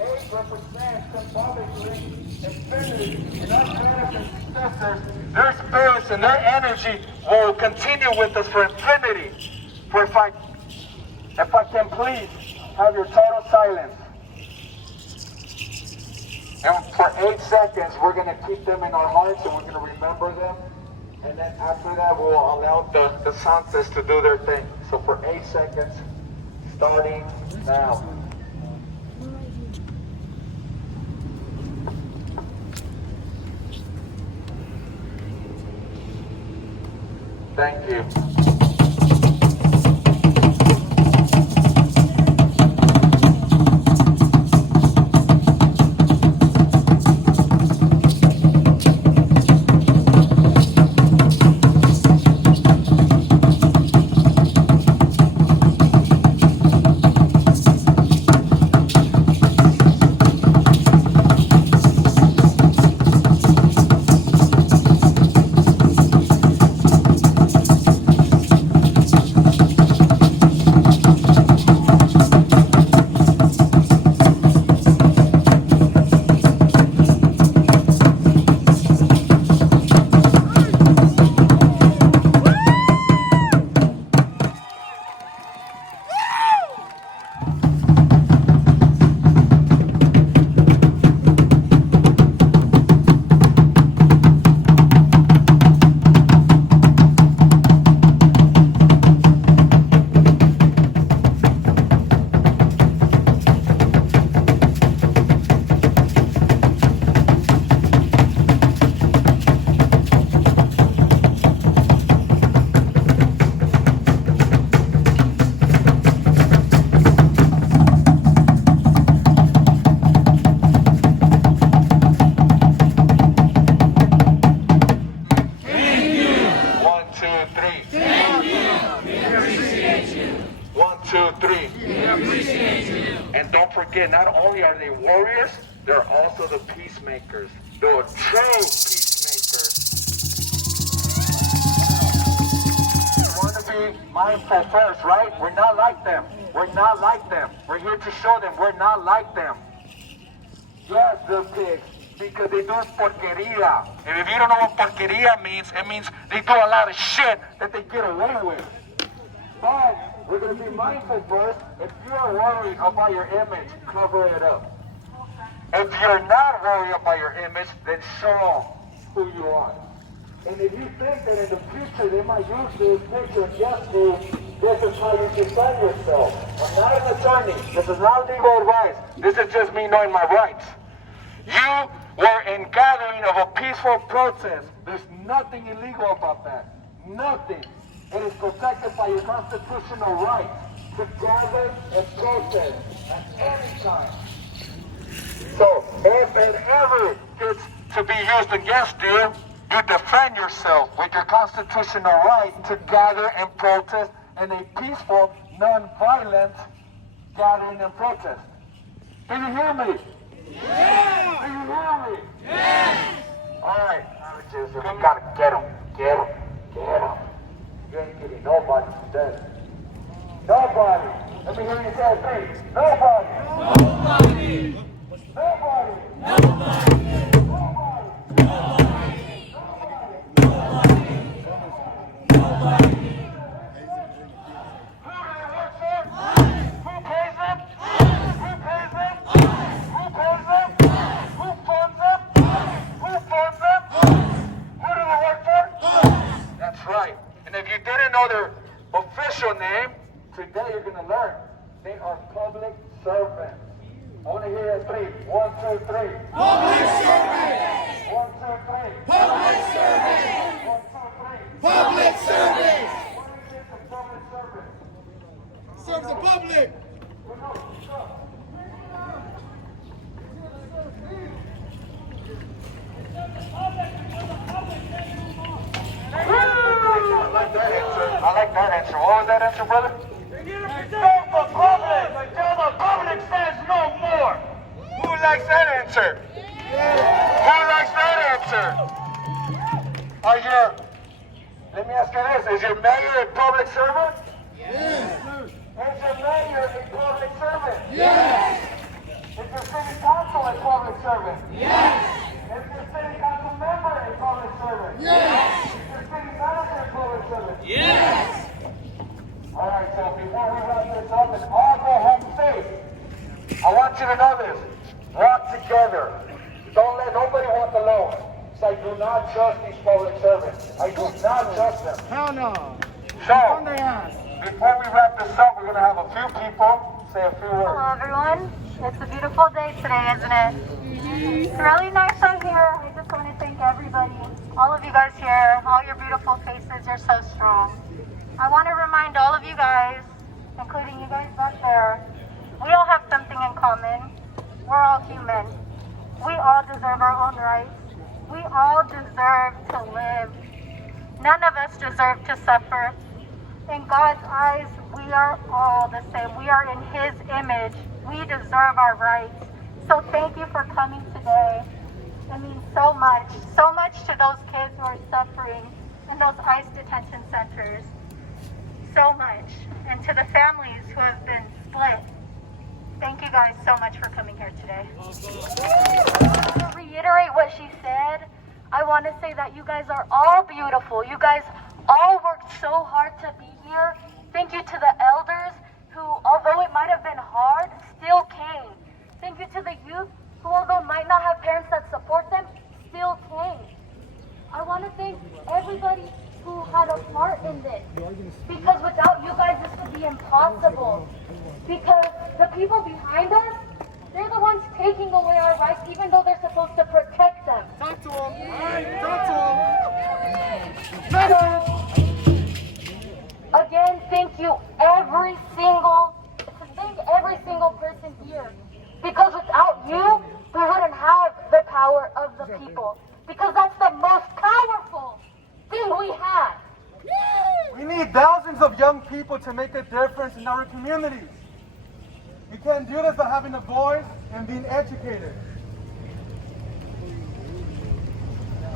8 represents symbolically infinity. And our brothers and sisters, their spirits and their energy will continue with us for infinity. For if I can please have your total silence. And for 8 seconds, we're going to keep them in our hearts and we're going to remember them. And then after that, we'll allow the Santas to do their thing. So for 8 seconds, starting now. Thank you. Thank you. We appreciate you. 1, 2, 3. We appreciate you. And don't forget, not only are they warriors, they're also the peacemakers. The true peacemakers. We want to be mindful first, right? We're not like them. We're not like them. We're here to show them we're not like them. Yes, the pigs, because they do porqueria. And if you don't know what porqueria means, it means they do a lot of shit that they get away with. But we're going to be mindful first. If you're worried about your image, cover it up. If you're not worried about your image, then show who you are. And if you think that in the future they might use this picture against you, this is how you defend yourself. I'm not an attorney. This is not legal advice. This is just me knowing my rights. You were in gathering of a peaceful protest. There's nothing illegal about that. Nothing. It is protected by your constitutional right to gather and protest at any time. So, if it ever gets to be used against you, you defend yourself with your constitutional right to gather and protest in a peaceful, non-violent gathering and protest. Do you hear me? Yeah. Do you hear me? Yes. All right, we gotta get them, get them, get them. You ain't getting nobody today. Nobody. Let me hear you say it, please. Nobody. Nobody. Nobody. Nobody. Their official name, today you're going to learn. They are public servants. I want to hear that, please. 1, 2, 3. Public servants. 1, 2, 3. Public servants. 1, 2, 3. Public servants. What is this, a public servant? Serve the public. I like that answer. What was that answer, brother? Serve the public until the public says no more. Who likes that answer? Who likes that answer? Let me ask you this. Is your mayor a public servant? Yes. Is your mayor a public servant? Yes. Is your city council a public servant? Yes. Is your city council member a public servant? Yes. Is your city manager a public servant? Yes. All right, so before we wrap this up and all go home safe, I want you to know this. Walk together. Don't let nobody walk alone. So I do not trust these public servants. I do not trust them. Hell no. So, before we wrap this up, we're going to have a few people say a few words. Hello everyone. It's a beautiful day today, isn't it? It's really nice out here. I just want to thank everybody, all of you guys here, all your beautiful faces. You're so strong. I want to remind all of you guys, including you guys back there, we all have something in common. We're all human. We all deserve our own rights. We all deserve to live. None of us deserve to suffer. In God's eyes, we are all the same. We are in His image. We deserve our rights. So thank you for coming today. It means so much to those kids who are suffering in those ICE detention centers. So much. And to the families who have been split. Thank you guys so much for coming here today. To reiterate what she said, I want to say that you guys are all beautiful. You guys all worked so hard to be here. Thank you to the elders who, although it might have been hard, still came. Thank you to the youth who, although might not have parents that support them, still came. I want to thank everybody who had a part in this. Because without you guys, this would be impossible. Because the people behind us, they're the ones taking away our rights, even though they're supposed to protect them. Talk to him. Talk to him. Again, thank you every single person here. Because without you, we wouldn't have the power of the people. Because that's the most powerful thing we have. We need thousands of young people to make a difference in our communities. We can't do this by having a voice and being educated.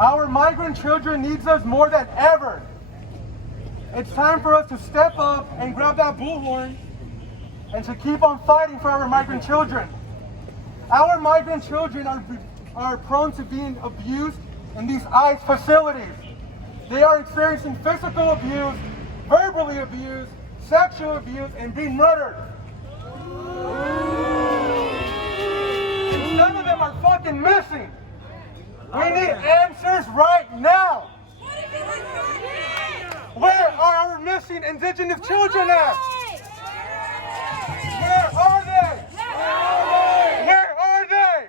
Our migrant children needs us more than ever. It's time for us to step up and grab that bullhorn and to keep on fighting for our migrant children. Our migrant children are prone to being abused in these ICE facilities. They are experiencing physical abuse, verbally abused, sexual abuse, and being murdered. And none of them are fucking missing. We need answers right now. Where are our missing indigenous children at? Where are they? Where are they?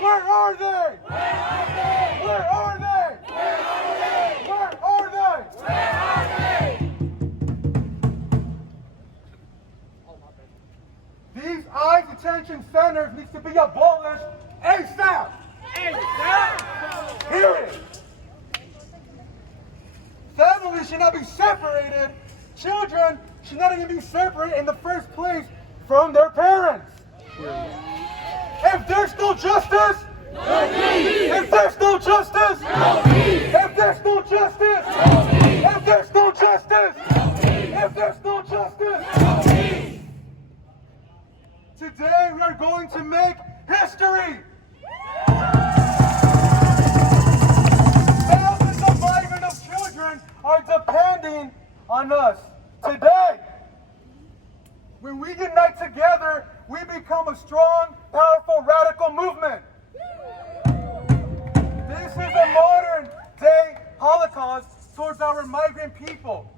Where are they? Where are they? Where are they? These ICE detention centers need to be abolished ASAP. Period. Families should not be separated. Children should not even be separated in the first place from their parents. If there's no justice, if there's no justice, if there's no justice, if there's no justice, if there's no justice, today we are going to make history. Thousands of migrant children are depending on us today. When we unite together, we become a strong, powerful, radical movement. This is a modern day Holocaust towards our migrant people.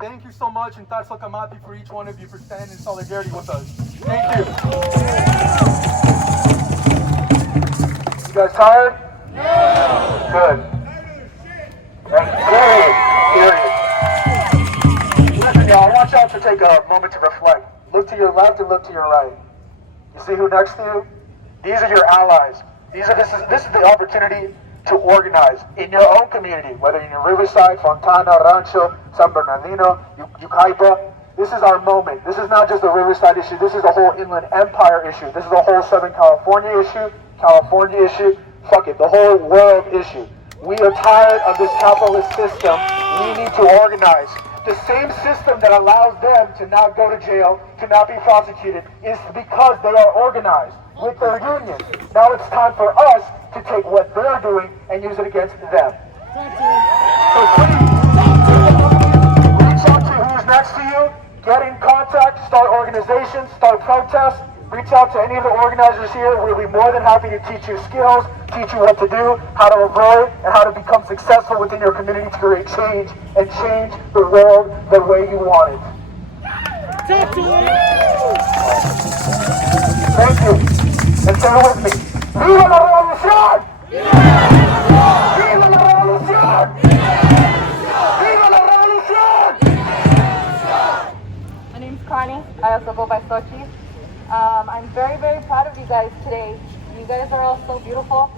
Thank you so much, and Tatsa Kamati for each one of you for standing in solidarity with us. Thank you. You guys tired? No. Good. Period. Listen, y'all, I want y'all to take a moment to reflect. Look to your left and look to your right. You see who next to you? These are your allies. This is the opportunity to organize in your own community, whether in your Riverside, Fontana, Rancho, San Bernardino, Yucaipa. This is our moment. This is not just a Riverside issue. This is a whole Inland Empire issue. This is a whole Southern California issue, fuck it, the whole world issue. We are tired of this capitalist system. We need to organize. The same system that allows them to not go to jail, to not be prosecuted, is because they are organized with their unions. Now it's time for us to take what they're doing and use it against them. So please, reach out to who's next to you, get in contact, start organizations, start protests, reach out to any of the organizers here. We'll be more than happy to teach you skills, teach you what to do, how to avoid, and how to become successful within your community to create change and change the world the way you want it. Thank you. And say it with me. Viva la revolución! Viva la revolución! Viva la revolución! My name's Connie. I also go by Sochi. I'm very, very proud of you guys today. You guys are all so beautiful.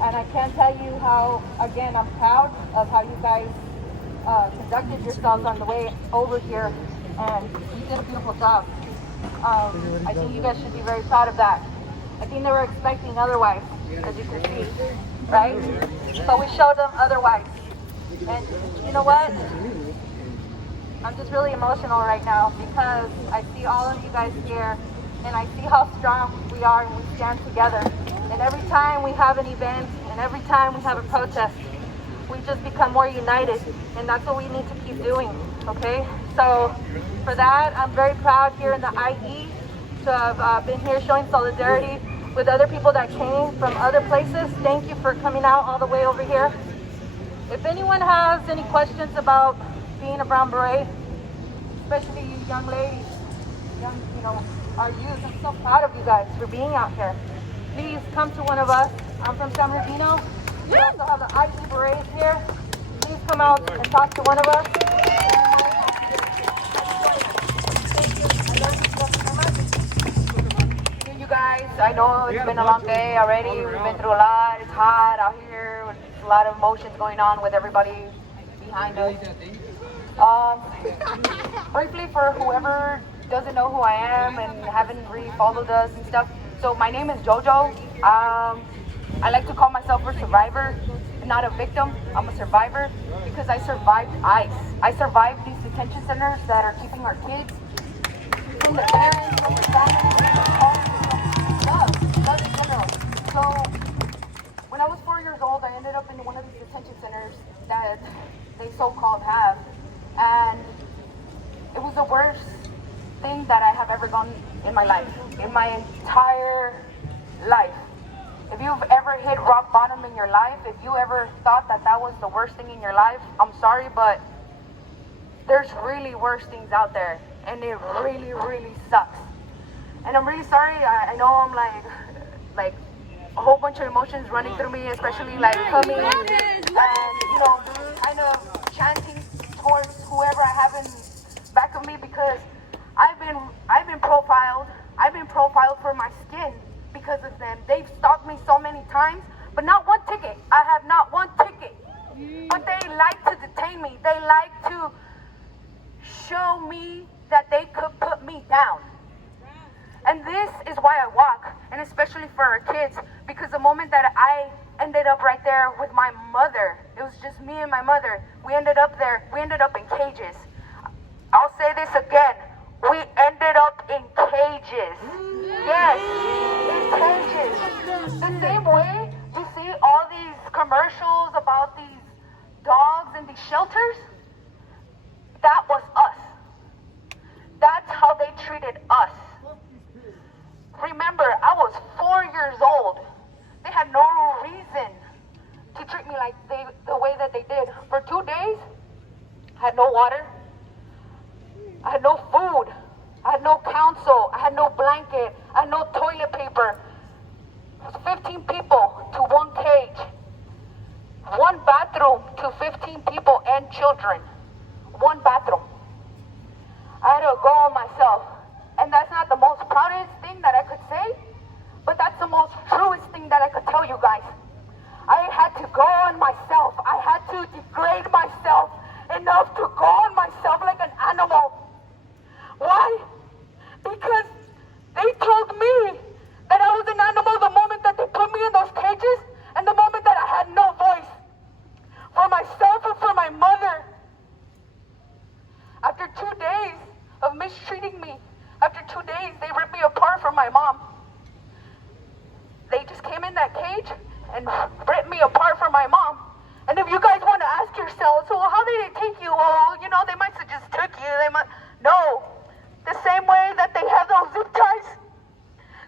And I can't tell you how, again, I'm proud of how you guys conducted yourselves on the way over here. And you did a beautiful job. I think you guys should be very proud of that. I think they were expecting otherwise, as you can see, right? So we showed them otherwise. And you know what? I'm just really emotional right now because I see all of you guys here and I see how strong we are and we stand together. And every time we have an event and every time we have a protest, we just become more united. And that's what we need to keep doing, okay? So for that, I'm very proud here in the IE to have been here showing solidarity with other people that came from other places. Thank you for coming out all the way over here. If anyone has any questions about being a brown beret, especially you young ladies, our youth, I'm so proud of you guys for being out here. Please come to one of us. I'm from San Bernardino. We also have the IE berets here. Please come out and talk to one of us. You guys, I know it's been a long day already. We've been through a lot. It's hot out here. There's a lot of emotions going on with everybody behind us. Briefly, for whoever doesn't know who I am and haven't really followed us and stuff, so my name is JoJo. I like to call myself a survivor, not a victim. I'm a survivor because I survived ICE. I survived these detention centers that are keeping our kids from their parents, from their families, from their homes, from love in general. So when I was 4 years old, I ended up in one of these detention centers that they so-called have, and it was the worst thing that I have ever gone in my life, in my entire life. If you've ever hit rock bottom in your life, if you ever thought that that was the worst thing in your life, I'm sorry, but there's really worse things out there, and it really, really sucks. And I'm really sorry. I know I'm like a whole bunch of emotions running through me, especially like coming and kind of chanting towards whoever I have in back of me, because I've been profiled. I've been profiled for my skin because of them. They've stalked me so many times, but not one ticket. I have not one ticket. But they like to detain me. They like to show me that they could put me down. And this is why I walk, and especially for our kids, because the moment that I ended up right there with my mother, it was just me and my mother. We ended up there. We ended up in cages. I'll say this again. We ended up in cages. Yes, in cages. The same way you see all these commercials about these dogs in these shelters, that was us. That's how they treated us. Remember, I was 4 years old. They had no reason to treat me like the way that they did. For 2 days, I had no water. I had no food. I had no counsel. I had no blanket. I had no toilet paper. It was 15 people to one cage. One bathroom to 15 people and children. One bathroom. I had to go on myself. And that's not the most proudest thing that I could say, but that's the most truest thing that I could tell you guys. I had to go on myself. I had to degrade myself enough to go on myself like an animal. Why? Because they told me that I was an animal the moment that they put me in those cages, and the moment that I had no voice for myself and for my mother. After 2 days of mistreating me, after 2 days, they ripped me apart from my mom. They just came in that cage and ripped me apart from my mom. And if you guys want to ask yourselves, well, how did they take you? Well, they might have just took you. No. The same way that they have those zip ties,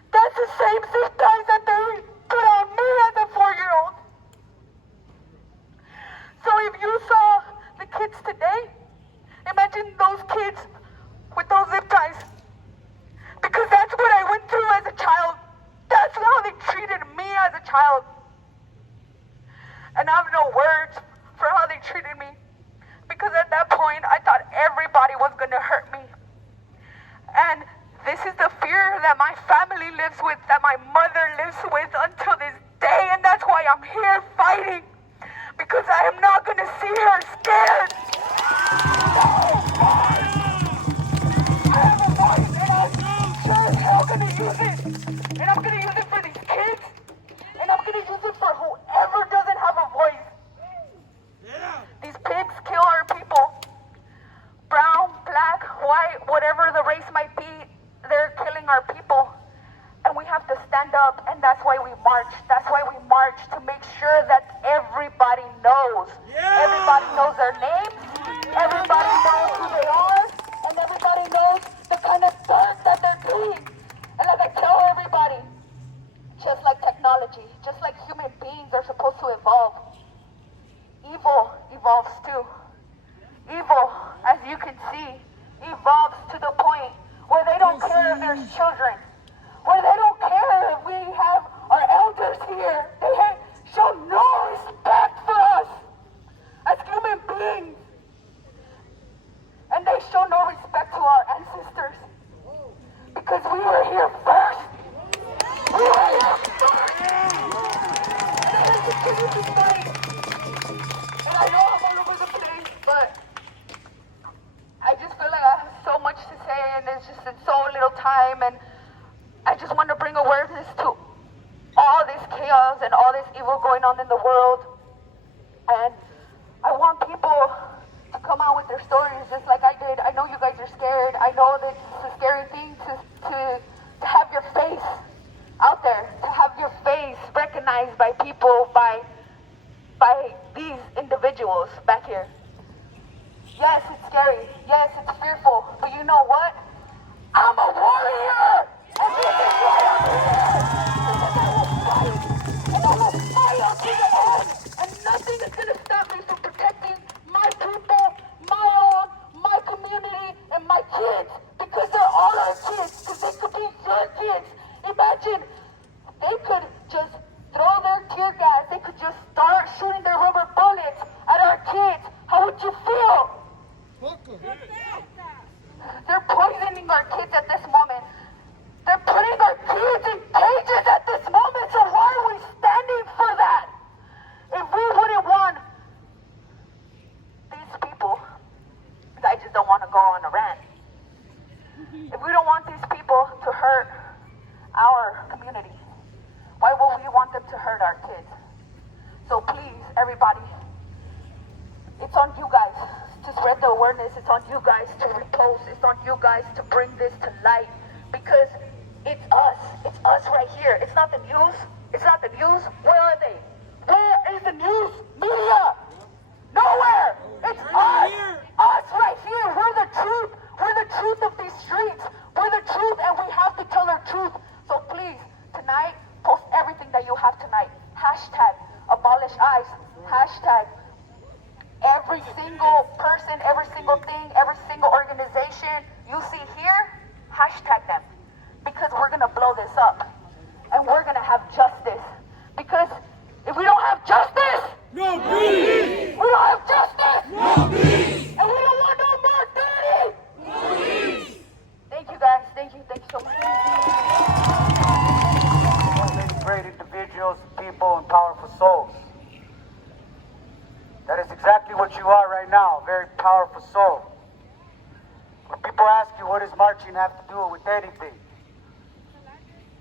that's the same zip ties that they put on me as a 4-year-old. So if you saw the kids today, imagine those kids with those zip ties. Because that's what I went through as a child. That's how they treated me as a child. And I have no words for how they treated me. Because at that point, I thought everybody was going to hurt me. And this is the fear that my family lives with, that my mother lives with until this day. And that's why I'm here fighting. Because I am not going to see her scared. I'm gonna use it, and I'm gonna use it for these kids, and I'm gonna use it for whoever doesn't have a voice. These pigs kill our people. Brown, black, white, whatever the race might be, they're killing our people. And we have to stand up, and that's why we march. That's why we march, to make sure that everybody knows. Everybody knows their names, everybody knows who they are, and everybody knows the kind of dirt that they're doing. And like I tell everybody, just like technology, just like human beings are supposed to evolve, evil evolves too. Evil, as you can see, evolves to the point where they don't care if there's children, where they don't care if we have our elders here. They show no respect for us as human beings. And they show no respect to our ancestors. Because we were here first. We were here first. And I continue to fight. And I know I'm all over the place. time, and I just want to bring awareness to all this chaos and all this evil going on in the world. And I want people to come out with their stories just like I did. I know you guys are scared. I know that it's a scary thing to have your face out there, to have your face recognized by people, by these individuals back here. Yes, it's scary. Yes, it's fearful. But you know what? I'm a warrior! And this is why I'm here! Because I will fight! And I will fight until the end! And nothing is going to stop me from protecting my people, my own, my community, and my kids. Because they're all our kids. Because they could be your kids. Imagine, they could just throw their tear gas. They could just start shooting their rubber bullets at our kids. How would you feel? They're poisoning our kids at this moment. They're putting our kids in cages at this moment. So why are we standing for that? If we wouldn't want these people, I just don't want to go on a rant. If we don't want these people to hurt our community, why would we want them to hurt our kids? So please, everybody, it's on you guys to spread the awareness. It's on you guys to repost. It's on you guys to bring this to light, because it's us. It's us right here. It's not the news. It's not the news. Where are they? Where is the news media? Nowhere. It's us. Us right here. We're the truth. We're the truth of these streets. We're the truth, and we have to tell our truth. So please, tonight, post everything that you have tonight. Hashtag Abolish ICE. Hashtag every single person, every single thing, every single organization you see here, hashtag them. Because we're going to blow this up. And we're going to have justice. Because if we don't have justice, No peace! we don't have justice. No peace! And we don't want no more dirty. No peace! Thank you guys. Thank you. Thank you so much. Many great individuals, people, and powerful souls. That is exactly what you are right now, a very powerful soul. When people ask you, what does marching have to do with anything?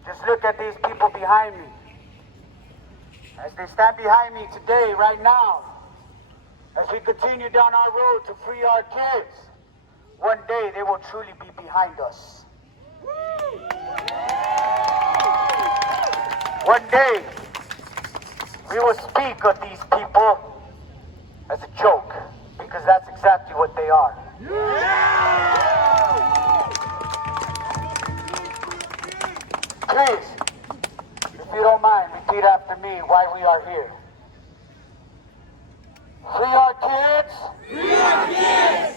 Just look at these people behind me. As they stand behind me today, right now, as we continue down our road to free our kids, one day they will truly be behind us. One day, we will speak of these people as a joke, because that's exactly what they are. Please, if you don't mind, repeat after me why we are here. Free our kids. Free our kids!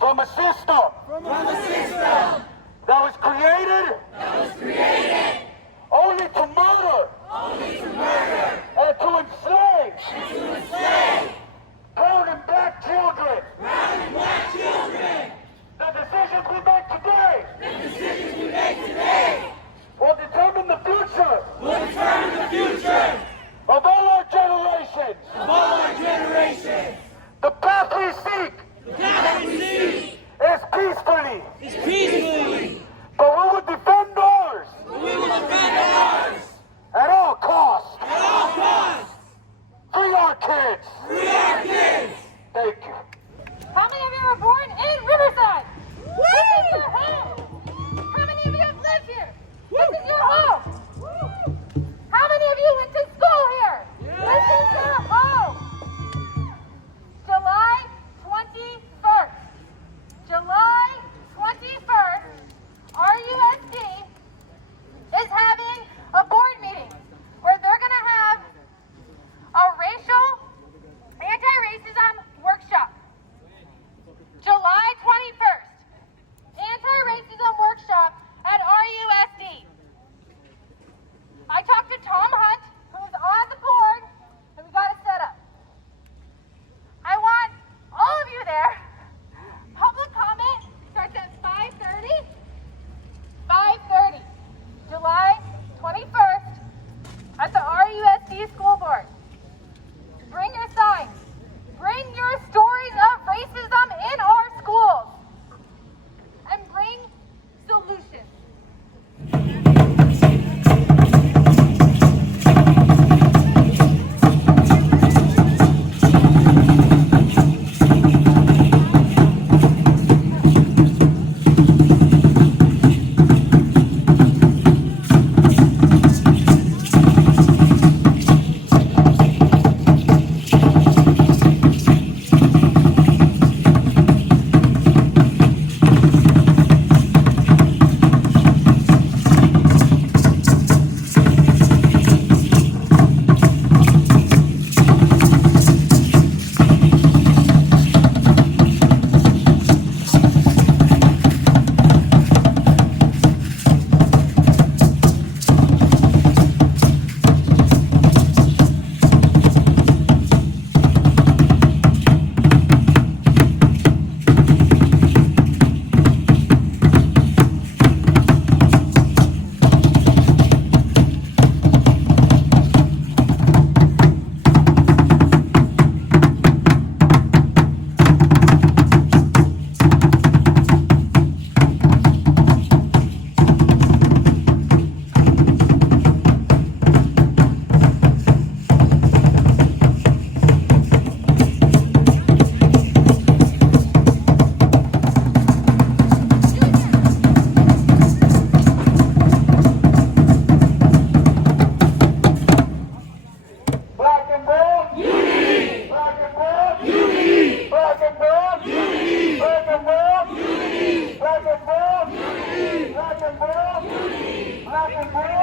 From a system. From a system That was created. Only to murder. And to enslave. Brown and black children. The decisions we make today. Will determine the future. Of all our generations. The path we seek. Is peacefully. But we will defend ours. and blue. Unity. Black and blue.